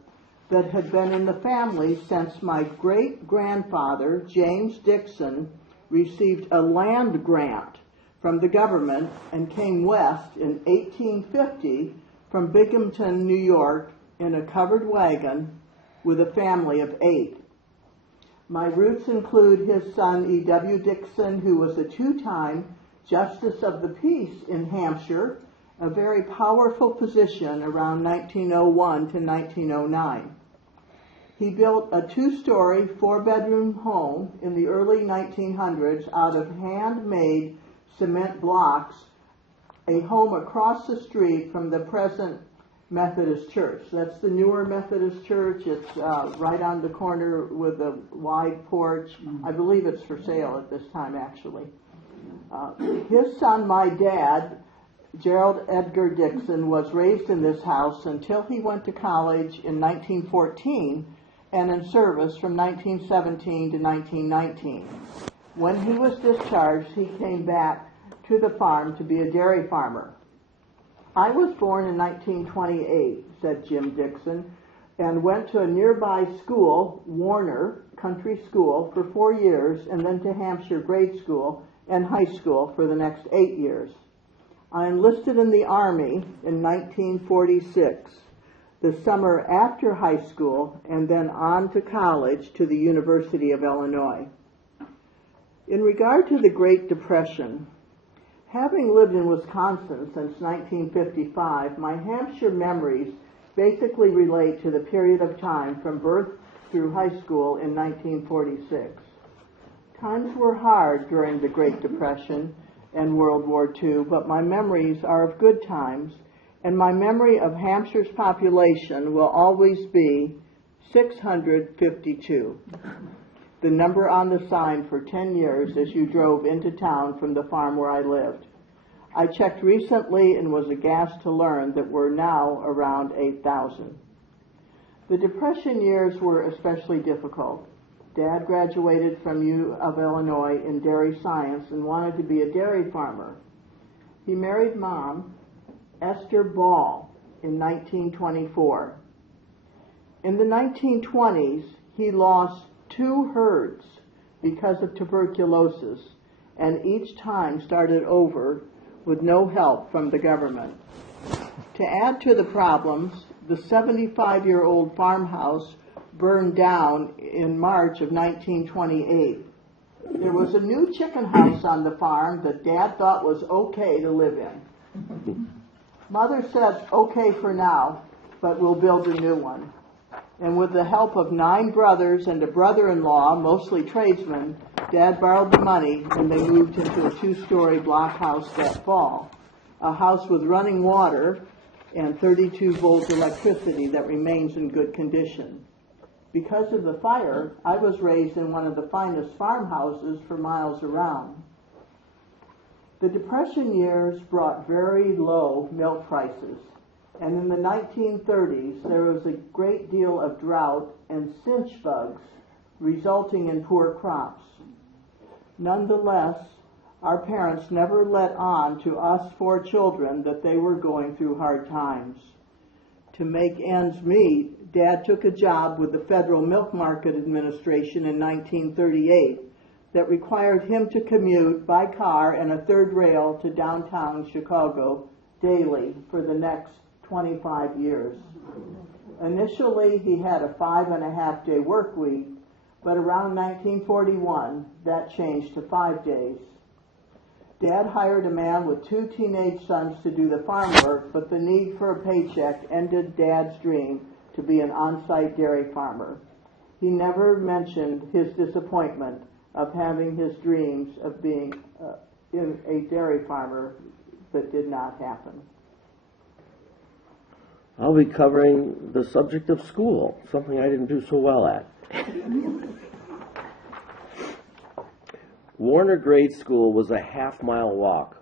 that had been in the family since my great-grandfather, James Dickson, received a land grant from the government and came west in 1850 from Binghamton, New York, in a covered wagon with a family of 8. My roots include his son, E.W. Dickson, who was a 2-time Justice of the Peace in Hampshire, a very powerful position around 1901 to 1909. He built a 2-story, 4-bedroom home in the early 1900s out of handmade cement blocks, a home across the street from the present Methodist Church. That's the newer Methodist Church. It's right on the corner with a wide porch. I believe it's for sale at this time, actually. His son, my dad, Gerald Edgar Dickson, was raised in this house until he went to college in 1914 and in service from 1917 to 1919. When he was discharged, he came back to the farm to be a dairy farmer. I was born in 1928, said Jim Dickson, and went to a nearby school, Warner Country School, for 4 years, and then to Hampshire grade school and high school for the next 8 years. I enlisted in the Army in 1946, the summer after high school, and then on to college to the University of Illinois. In regard to the Great Depression, having lived in Wisconsin since 1955, my Hampshire memories basically relate to the period of time from birth through high school in 1946. Times were hard during the Great Depression and World War II, but my memories are of good times, and my memory of Hampshire's population will always be 652. The number on the sign for 10 years as you drove into town from the farm where I lived. I checked recently and was aghast to learn that we're now around 8,000. The Depression years were especially difficult. Dad graduated from U of Illinois in dairy science and wanted to be a dairy farmer. He married Mom, Esther Ball, in 1924. In the 1920s, he lost 2 herds because of tuberculosis, and each time started over with no help from the government. To add to the problems, the 75-year-old farmhouse burned down in March of 1928. There was a new chicken house on the farm that Dad thought was okay to live in. Mother said, okay for now, but we'll build a new one. And with the help of 9 brothers and a brother-in-law, mostly tradesmen, Dad borrowed the money and they moved into a 2-story block house that fall, a house with running water and 32-volt electricity that remains in good condition. Because of the fire, I was raised in one of the finest farmhouses for miles around. The Depression years brought very low milk prices, and in the 1930s there was a great deal of drought and cinch bugs, resulting in poor crops. Nonetheless, our parents never let on to us 4 children that they were going through hard times. To make ends meet, Dad took a job with the Federal Milk Market Administration in 1938 that required him to commute by car and a third rail to downtown Chicago daily for the next 25 years. Initially, he had a 5.5-day work week, but around 1941, that changed to 5 days. Dad hired a man with 2 teenage sons to do the farm work, but the need for a paycheck ended Dad's dream to be an on-site dairy farmer. He never mentioned his disappointment of having his dreams of being a dairy farmer, but did not happen. I'll be covering the subject of school, something I didn't do so well at. Warner Grade School was a half-mile walk.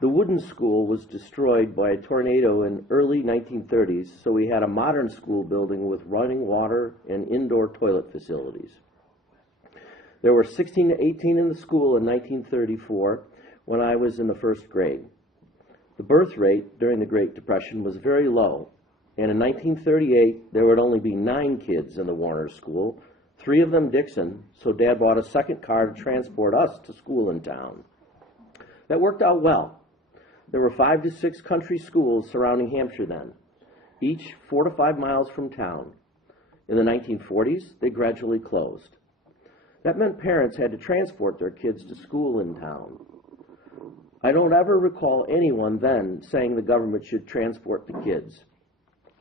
The wooden school was destroyed by a tornado in early 1930s, so we had a modern school building with running water and indoor toilet facilities. There were 16 to 18 in the school in 1934 when I was in the first grade. The birth rate during the Great Depression was very low, and in 1938 there would only be 9 kids in the Warner School, 3 of them Dickson, so Dad bought a second car to transport us to school in town. That worked out well. There were 5 to 6 country schools surrounding Hampshire then, each 4 to 5 miles from town. In the 1940s, they gradually closed. That meant parents had to transport their kids to school in town. I don't ever recall anyone then saying the government should transport the kids.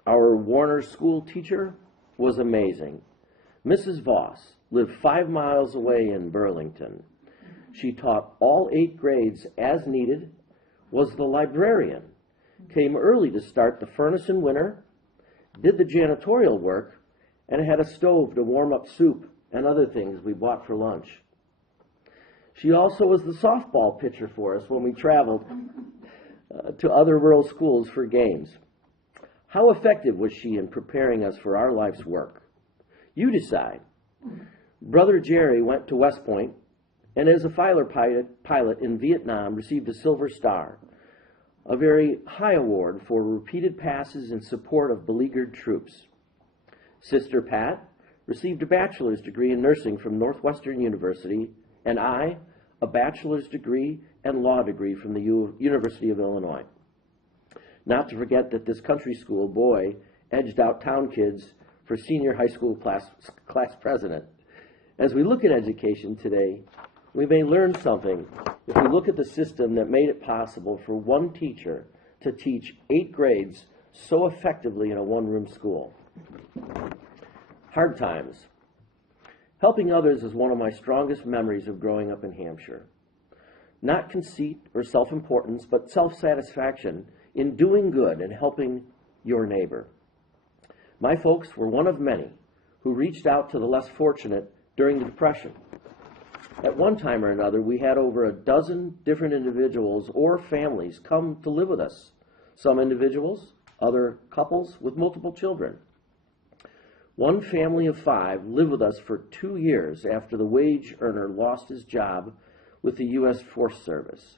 Our Warner school teacher was amazing. Mrs. Voss lived 5 miles away in Burlington. She taught all 8 grades as needed, was the librarian, came early to start the furnace in winter, did the janitorial work, and had a stove to warm up soup and other things we bought for lunch. She also was the softball pitcher for us when we traveled to other rural schools for games. How effective was she in preparing us for our life's work? You decide. Brother Jerry went to West Point and as a fighter pilot in Vietnam received a Silver Star, a very high award for repeated passes in support of beleaguered troops. Sister Pat received a bachelor's degree in nursing from Northwestern University, and I, a bachelor's degree and law degree from the University of Illinois. Not to forget that this country school boy edged out town kids for senior high school class president. As we look at education today, we may learn something if we look at the system that made it possible for one teacher to teach 8 grades so effectively in a one-room school. Hard times. Helping others is one of my strongest memories of growing up in Hampshire. Not conceit or self-importance, but self-satisfaction in doing good and helping your neighbor. My folks were one of many who reached out to the less fortunate during the Depression. At one time or another, we had over a dozen different individuals or families come to live with us. Some individuals, other couples with multiple children. One family of 5 lived with us for 2 years after the wage earner lost his job with the U.S. Forest Service.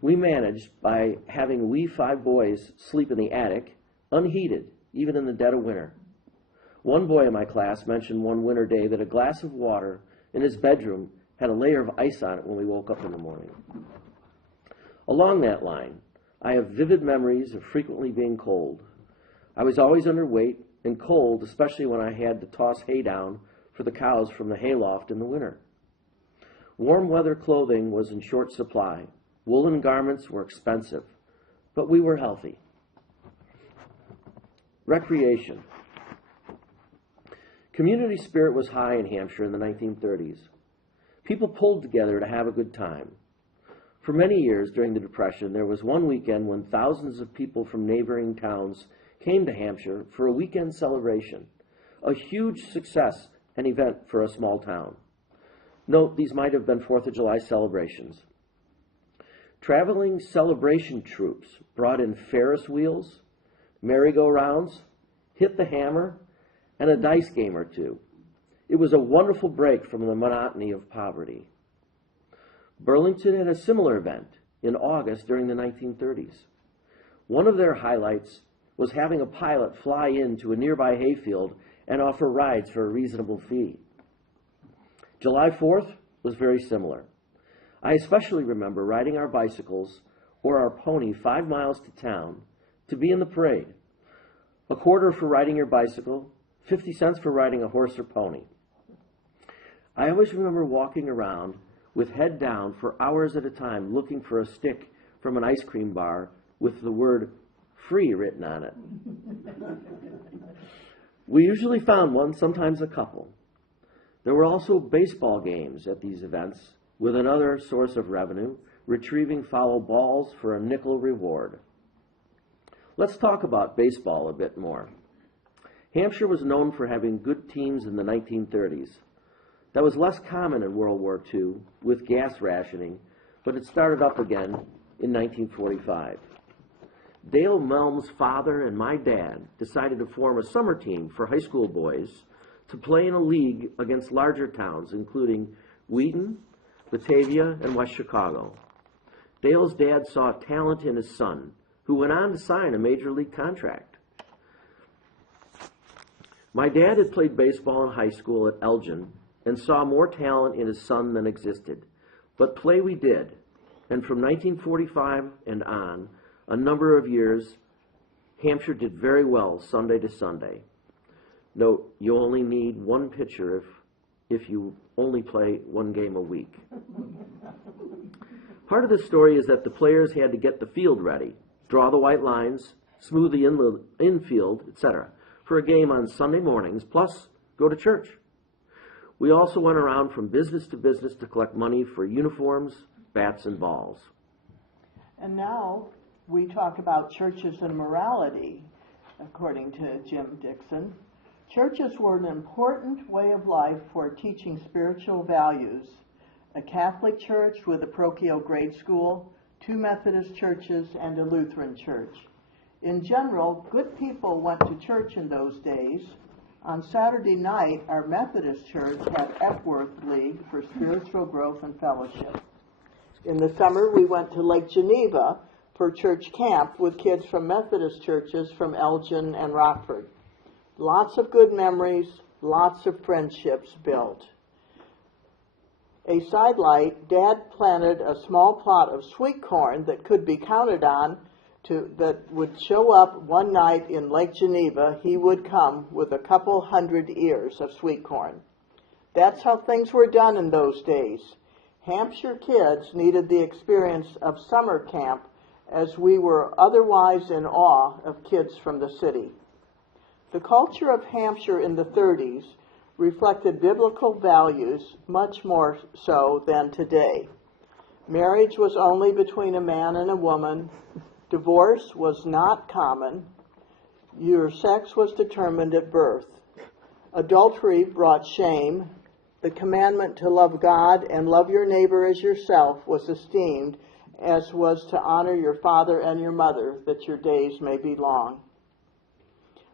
We managed by having we 5 boys sleep in the attic, unheated, even in the dead of winter. One boy in my class mentioned one winter day that a glass of water in his bedroom had a layer of ice on it when we woke up in the morning. Along that line, I have vivid memories of frequently being cold. I was always underweight and cold, especially when I had to toss hay down for the cows from the hayloft in the winter. Warm weather clothing was in short supply. Woolen garments were expensive, but we were healthy. Recreation. Community spirit was high in Hampshire in the 1930s. People pulled together to have a good time. For many years during the Depression, there was one weekend when thousands of people from neighboring towns came to Hampshire for a weekend celebration, a huge success and event for a small town. Note, these might have been 4th of July celebrations. Traveling celebration troops brought in Ferris wheels, merry-go-rounds, hit the hammer, and a dice game or 2. It was a wonderful break from the monotony of poverty. Burlington had a similar event in August during the 1930s. One of their highlights was having a pilot fly into a nearby hayfield and offer rides for a reasonable fee. July 4th was very similar. I especially remember riding our bicycles or our pony 5 miles to town to be in the parade. A quarter for riding your bicycle, 50 cents for riding a horse or pony. I always remember walking around with head down for hours at a time looking for a stick from an ice cream bar with the word free written on it. We usually found one, sometimes a couple. There were also baseball games at these events with another source of revenue, retrieving foul balls for a nickel reward. Let's talk about baseball a bit more. Hampshire was known for having good teams in the 1930s. That was less common in World War II with gas rationing, but it started up again in 1945. Dale Melm's father and my dad decided to form a summer team for high school boys to play in a league against larger towns, including Wheaton, Batavia, and West Chicago. Dale's dad saw talent in his son, who went on to sign a major league contract. My dad had played baseball in high school at Elgin and saw more talent in his son than existed. But play we did, and from 1945 and on, a number of years, Hampshire did very well Sunday to Sunday. Note, you only need one pitcher if you only play one game a week. Part of the story is that the players had to get the field ready, draw the white lines, smooth the infield, etc., for a game on Sunday mornings, plus go to church. We also went around from business to business to collect money for uniforms, bats, and balls. And now we talk about churches and morality, according to Jim Dickson. Churches were an important way of life for teaching spiritual values. A Catholic church with a parochial grade school, 2 Methodist churches, and a Lutheran church. In general, good people went to church in those days. On Saturday night, our Methodist church had Epworth League for spiritual growth and fellowship. In the summer, we went to Lake Geneva for church camp with kids from Methodist churches from Elgin and Rockford. Lots of good memories, lots of friendships built. A sidelight, Dad planted a small plot of sweet corn that could be counted on that would show up one night in Lake Geneva. He would come with a couple hundred ears of sweet corn. That's how things were done in those days. Hampshire kids needed the experience of summer camp, as we were otherwise in awe of kids from the city. The culture of Hampshire in the 30s reflected biblical values much more so than today. Marriage was only between a man and a woman. Divorce was not common. Your sex was determined at birth. Adultery brought shame. The commandment to love God and love your neighbor as yourself was esteemed, as was to honor your father and your mother, that your days may be long.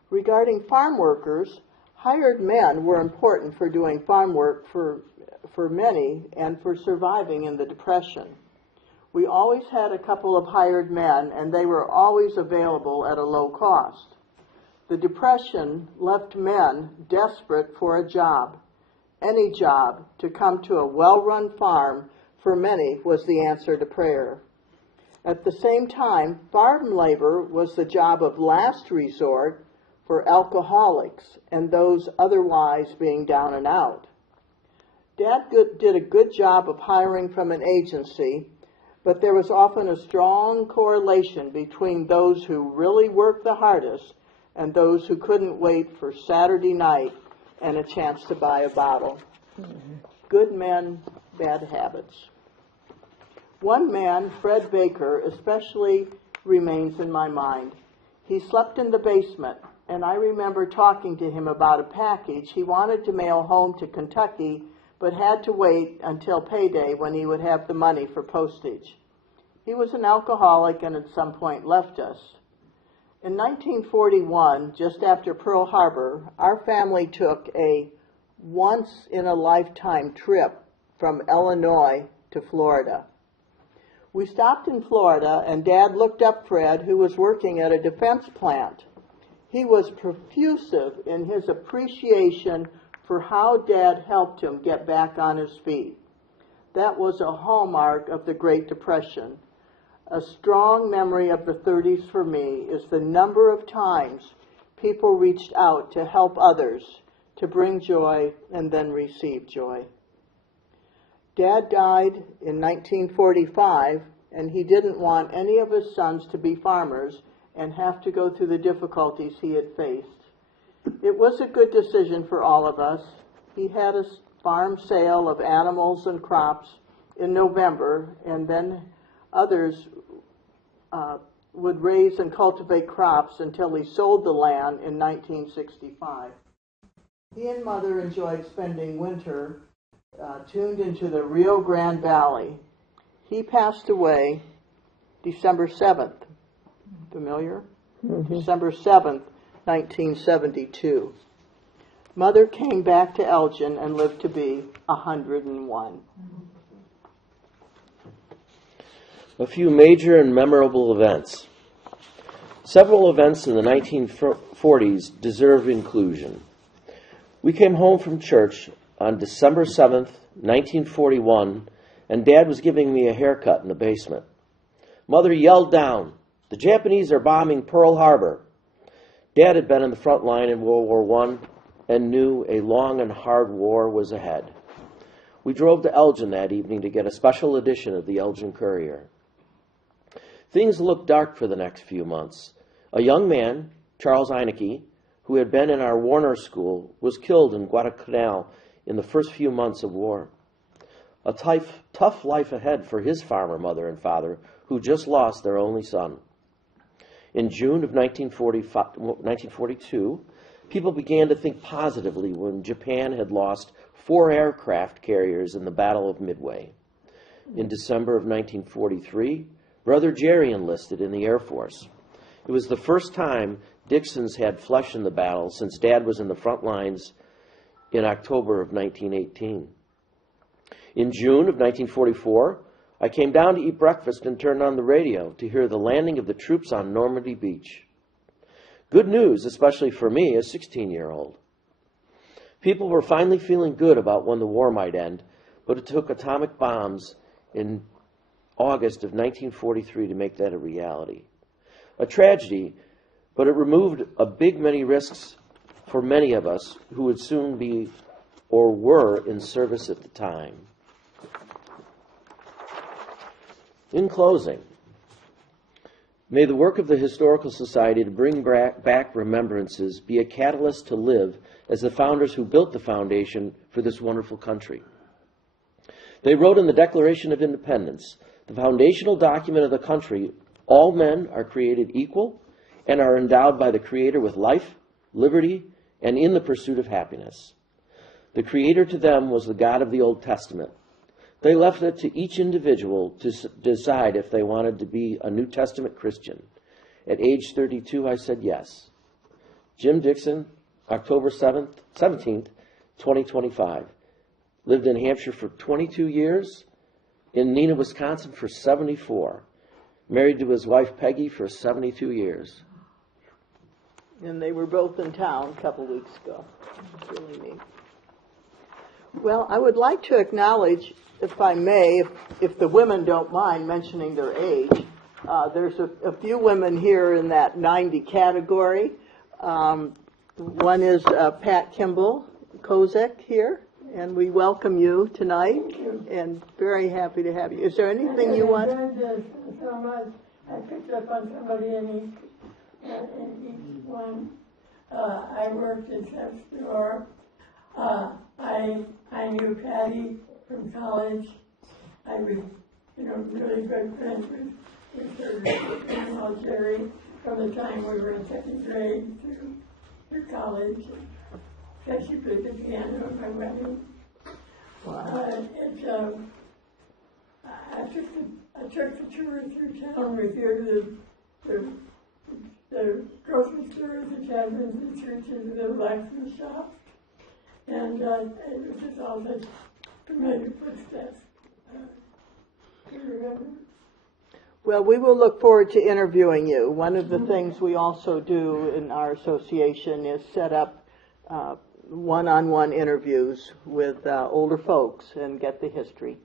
Regarding farm workers, hired men were important for doing farm work for many and for surviving in the Depression. We always had a couple of hired men, and they were always available at a low cost. The Depression left men desperate for a job. Any job to come to a well-run farm for many was the answer to prayer. At the same time, farm labor was the job of last resort for alcoholics and those otherwise being down and out. Dad did a good job of hiring from an agency, but there was often a strong correlation between those who really worked the hardest and those who couldn't wait for Saturday night and a chance to buy a bottle. Good men, bad habits. One man, Fred Baker, especially remains in my mind. He slept in the basement, and I remember talking to him about a package he wanted to mail home to Kentucky, but had to wait until payday when he would have the money for postage. He was an alcoholic and at some point left us. In 1941, just after Pearl Harbor, our family took a once-in-a-lifetime trip from Illinois to Florida. We stopped in Florida, and Dad looked up Fred, who was working at a defense plant. He was profusive in his appreciation for how Dad helped him get back on his feet. That was a hallmark of the Great Depression. A strong memory of the 30s for me is the number of times people reached out to help others, to bring joy and then receive joy. Dad died in 1945, and he didn't want any of his sons to be farmers and have to go through the difficulties he had faced. It was a good decision for all of us. He had a farm sale of animals and crops in November, and then others would raise and cultivate crops until he sold the land in 1965. He and Mother enjoyed spending winter tuned into the Rio Grande Valley. He passed away December 7th. Familiar? Mm-hmm. December 7th, 1972. Mother came back to Elgin and lived to be 101. A few major and memorable events. Several events in the 1940s deserve inclusion. We came home from church on December 7th, 1941, and Dad was giving me a haircut in the basement. Mother yelled down, "The Japanese are bombing Pearl Harbor." Dad had been in the front line in World War I and knew a long and hard war was ahead. We drove to Elgin that evening to get a special edition of the Elgin Courier. Things looked dark for the next few months. A young man, Charles Einecke, who had been in our Warner School, was killed in Guadalcanal in the first few months of war. A tough life ahead for his farmer mother and father, who just lost their only son. In June of 1942, people began to think positively when Japan had lost 4 aircraft carriers in the Battle of Midway. In December of 1943, Brother Jerry enlisted in the Air Force. It was the first time Dicksons had flesh in the battle since Dad was in the front lines in October of 1918. In June of 1944, I came down to eat breakfast and turned on the radio to hear the landing of the troops on Normandy Beach. Good news, especially for me, a 16-year-old. People were finally feeling good about when the war might end, but it took atomic bombs in August of 1943 to make that a reality. A tragedy, but it removed a big many risks for many of us who would soon be or were in service at the time. In closing, may the work of the Historical Society to bring back remembrances be a catalyst to live as the founders who built the foundation for this wonderful country. They wrote in the Declaration of Independence, the foundational document of the country, all men are created equal and are endowed by the Creator with life, liberty, and in the pursuit of happiness. The Creator to them was the God of the Old Testament. They left it to each individual to decide if they wanted to be a New Testament Christian. At age 32, I said yes. Jim Dickson, October 17th, 2025. Lived in Hampshire for 22 years, in Neenah, Wisconsin for 74. Married to his wife Peggy for 72 years. And they were both in town a couple weeks ago. It's really neat. Well, I would like to acknowledge, if I may, if the women don't mind mentioning their age, there's a few women here in that 90 category. One is Pat Kimball Kozek here, and we welcome you tonight, and very happy to have you. Is there anything you want? I enjoyed this so much. I picked up on somebody in each one. I worked in Chef's Store. I knew Patty from college. I was, really good friends with her grandma Jerry from the time we were in second grade through college. She played the piano at my wedding. Wow. I took the tour through town with you to the grocery stores, the taverns, the churches, the blacksmith shops. And it was just all such familiar footsteps to remember. Well, we will look forward to interviewing you. One of the things we also do in our association is set up one-on-one interviews with older folks and get the history.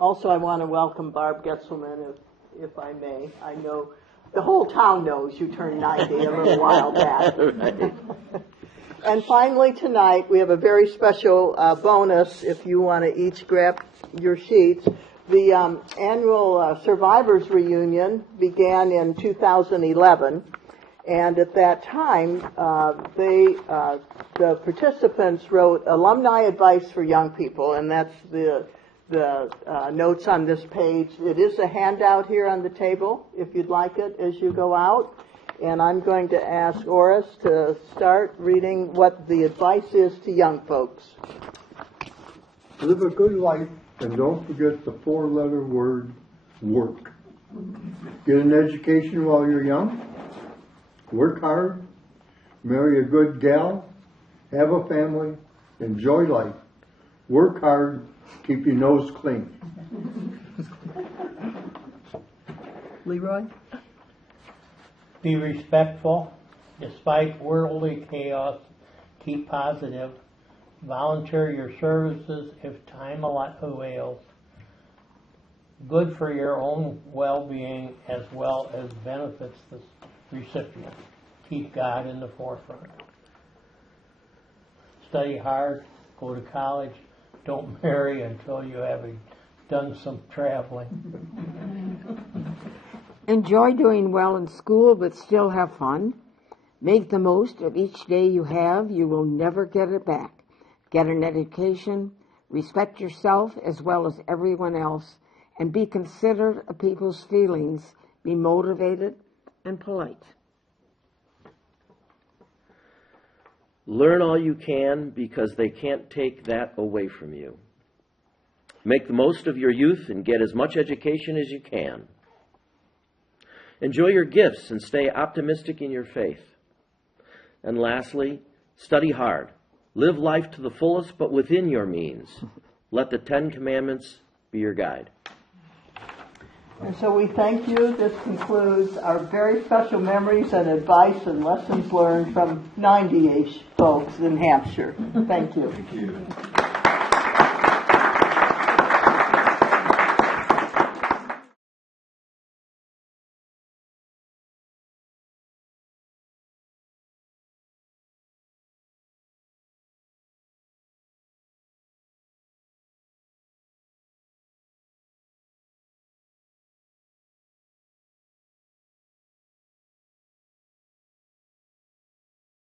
Also, I want to welcome Barb Getzelman, if I may. I know the whole town knows you turned 90 a little while back. Right. And finally, tonight, we have a very special bonus, if you want to each grab your sheets. The annual Survivors Reunion began in 2011, and at that time, the participants wrote alumni advice for young people, and that's the notes on this page. It is a handout here on the table, if you'd like it, as you go out. And I'm going to ask Orris to start reading what the advice is to young folks. Live a good life and don't forget the 4-letter word, work. Get an education while you're young. Work hard. Marry a good gal. Have a family. Enjoy life. Work hard. Keep your nose clean. Leroy? Be respectful, despite worldly chaos, keep positive, volunteer your services if time avails, good for your own well-being as well as benefits the recipient. Keep God in the forefront. Study hard, go to college, don't marry until you have done some traveling. Enjoy doing well in school, but still have fun. Make the most of each day you have. You will never get it back. Get an education. Respect yourself as well as everyone else. And be considerate of people's feelings. Be motivated and polite. Learn all you can because they can't take that away from you. Make the most of your youth and get as much education as you can. Enjoy your gifts and stay optimistic in your faith. And lastly, study hard. Live life to the fullest, but within your means. Let the 10 Commandments be your guide. And so we thank you. This concludes our very special memories and advice and lessons learned from 90-ish folks in Hampshire. Thank you. Thank you.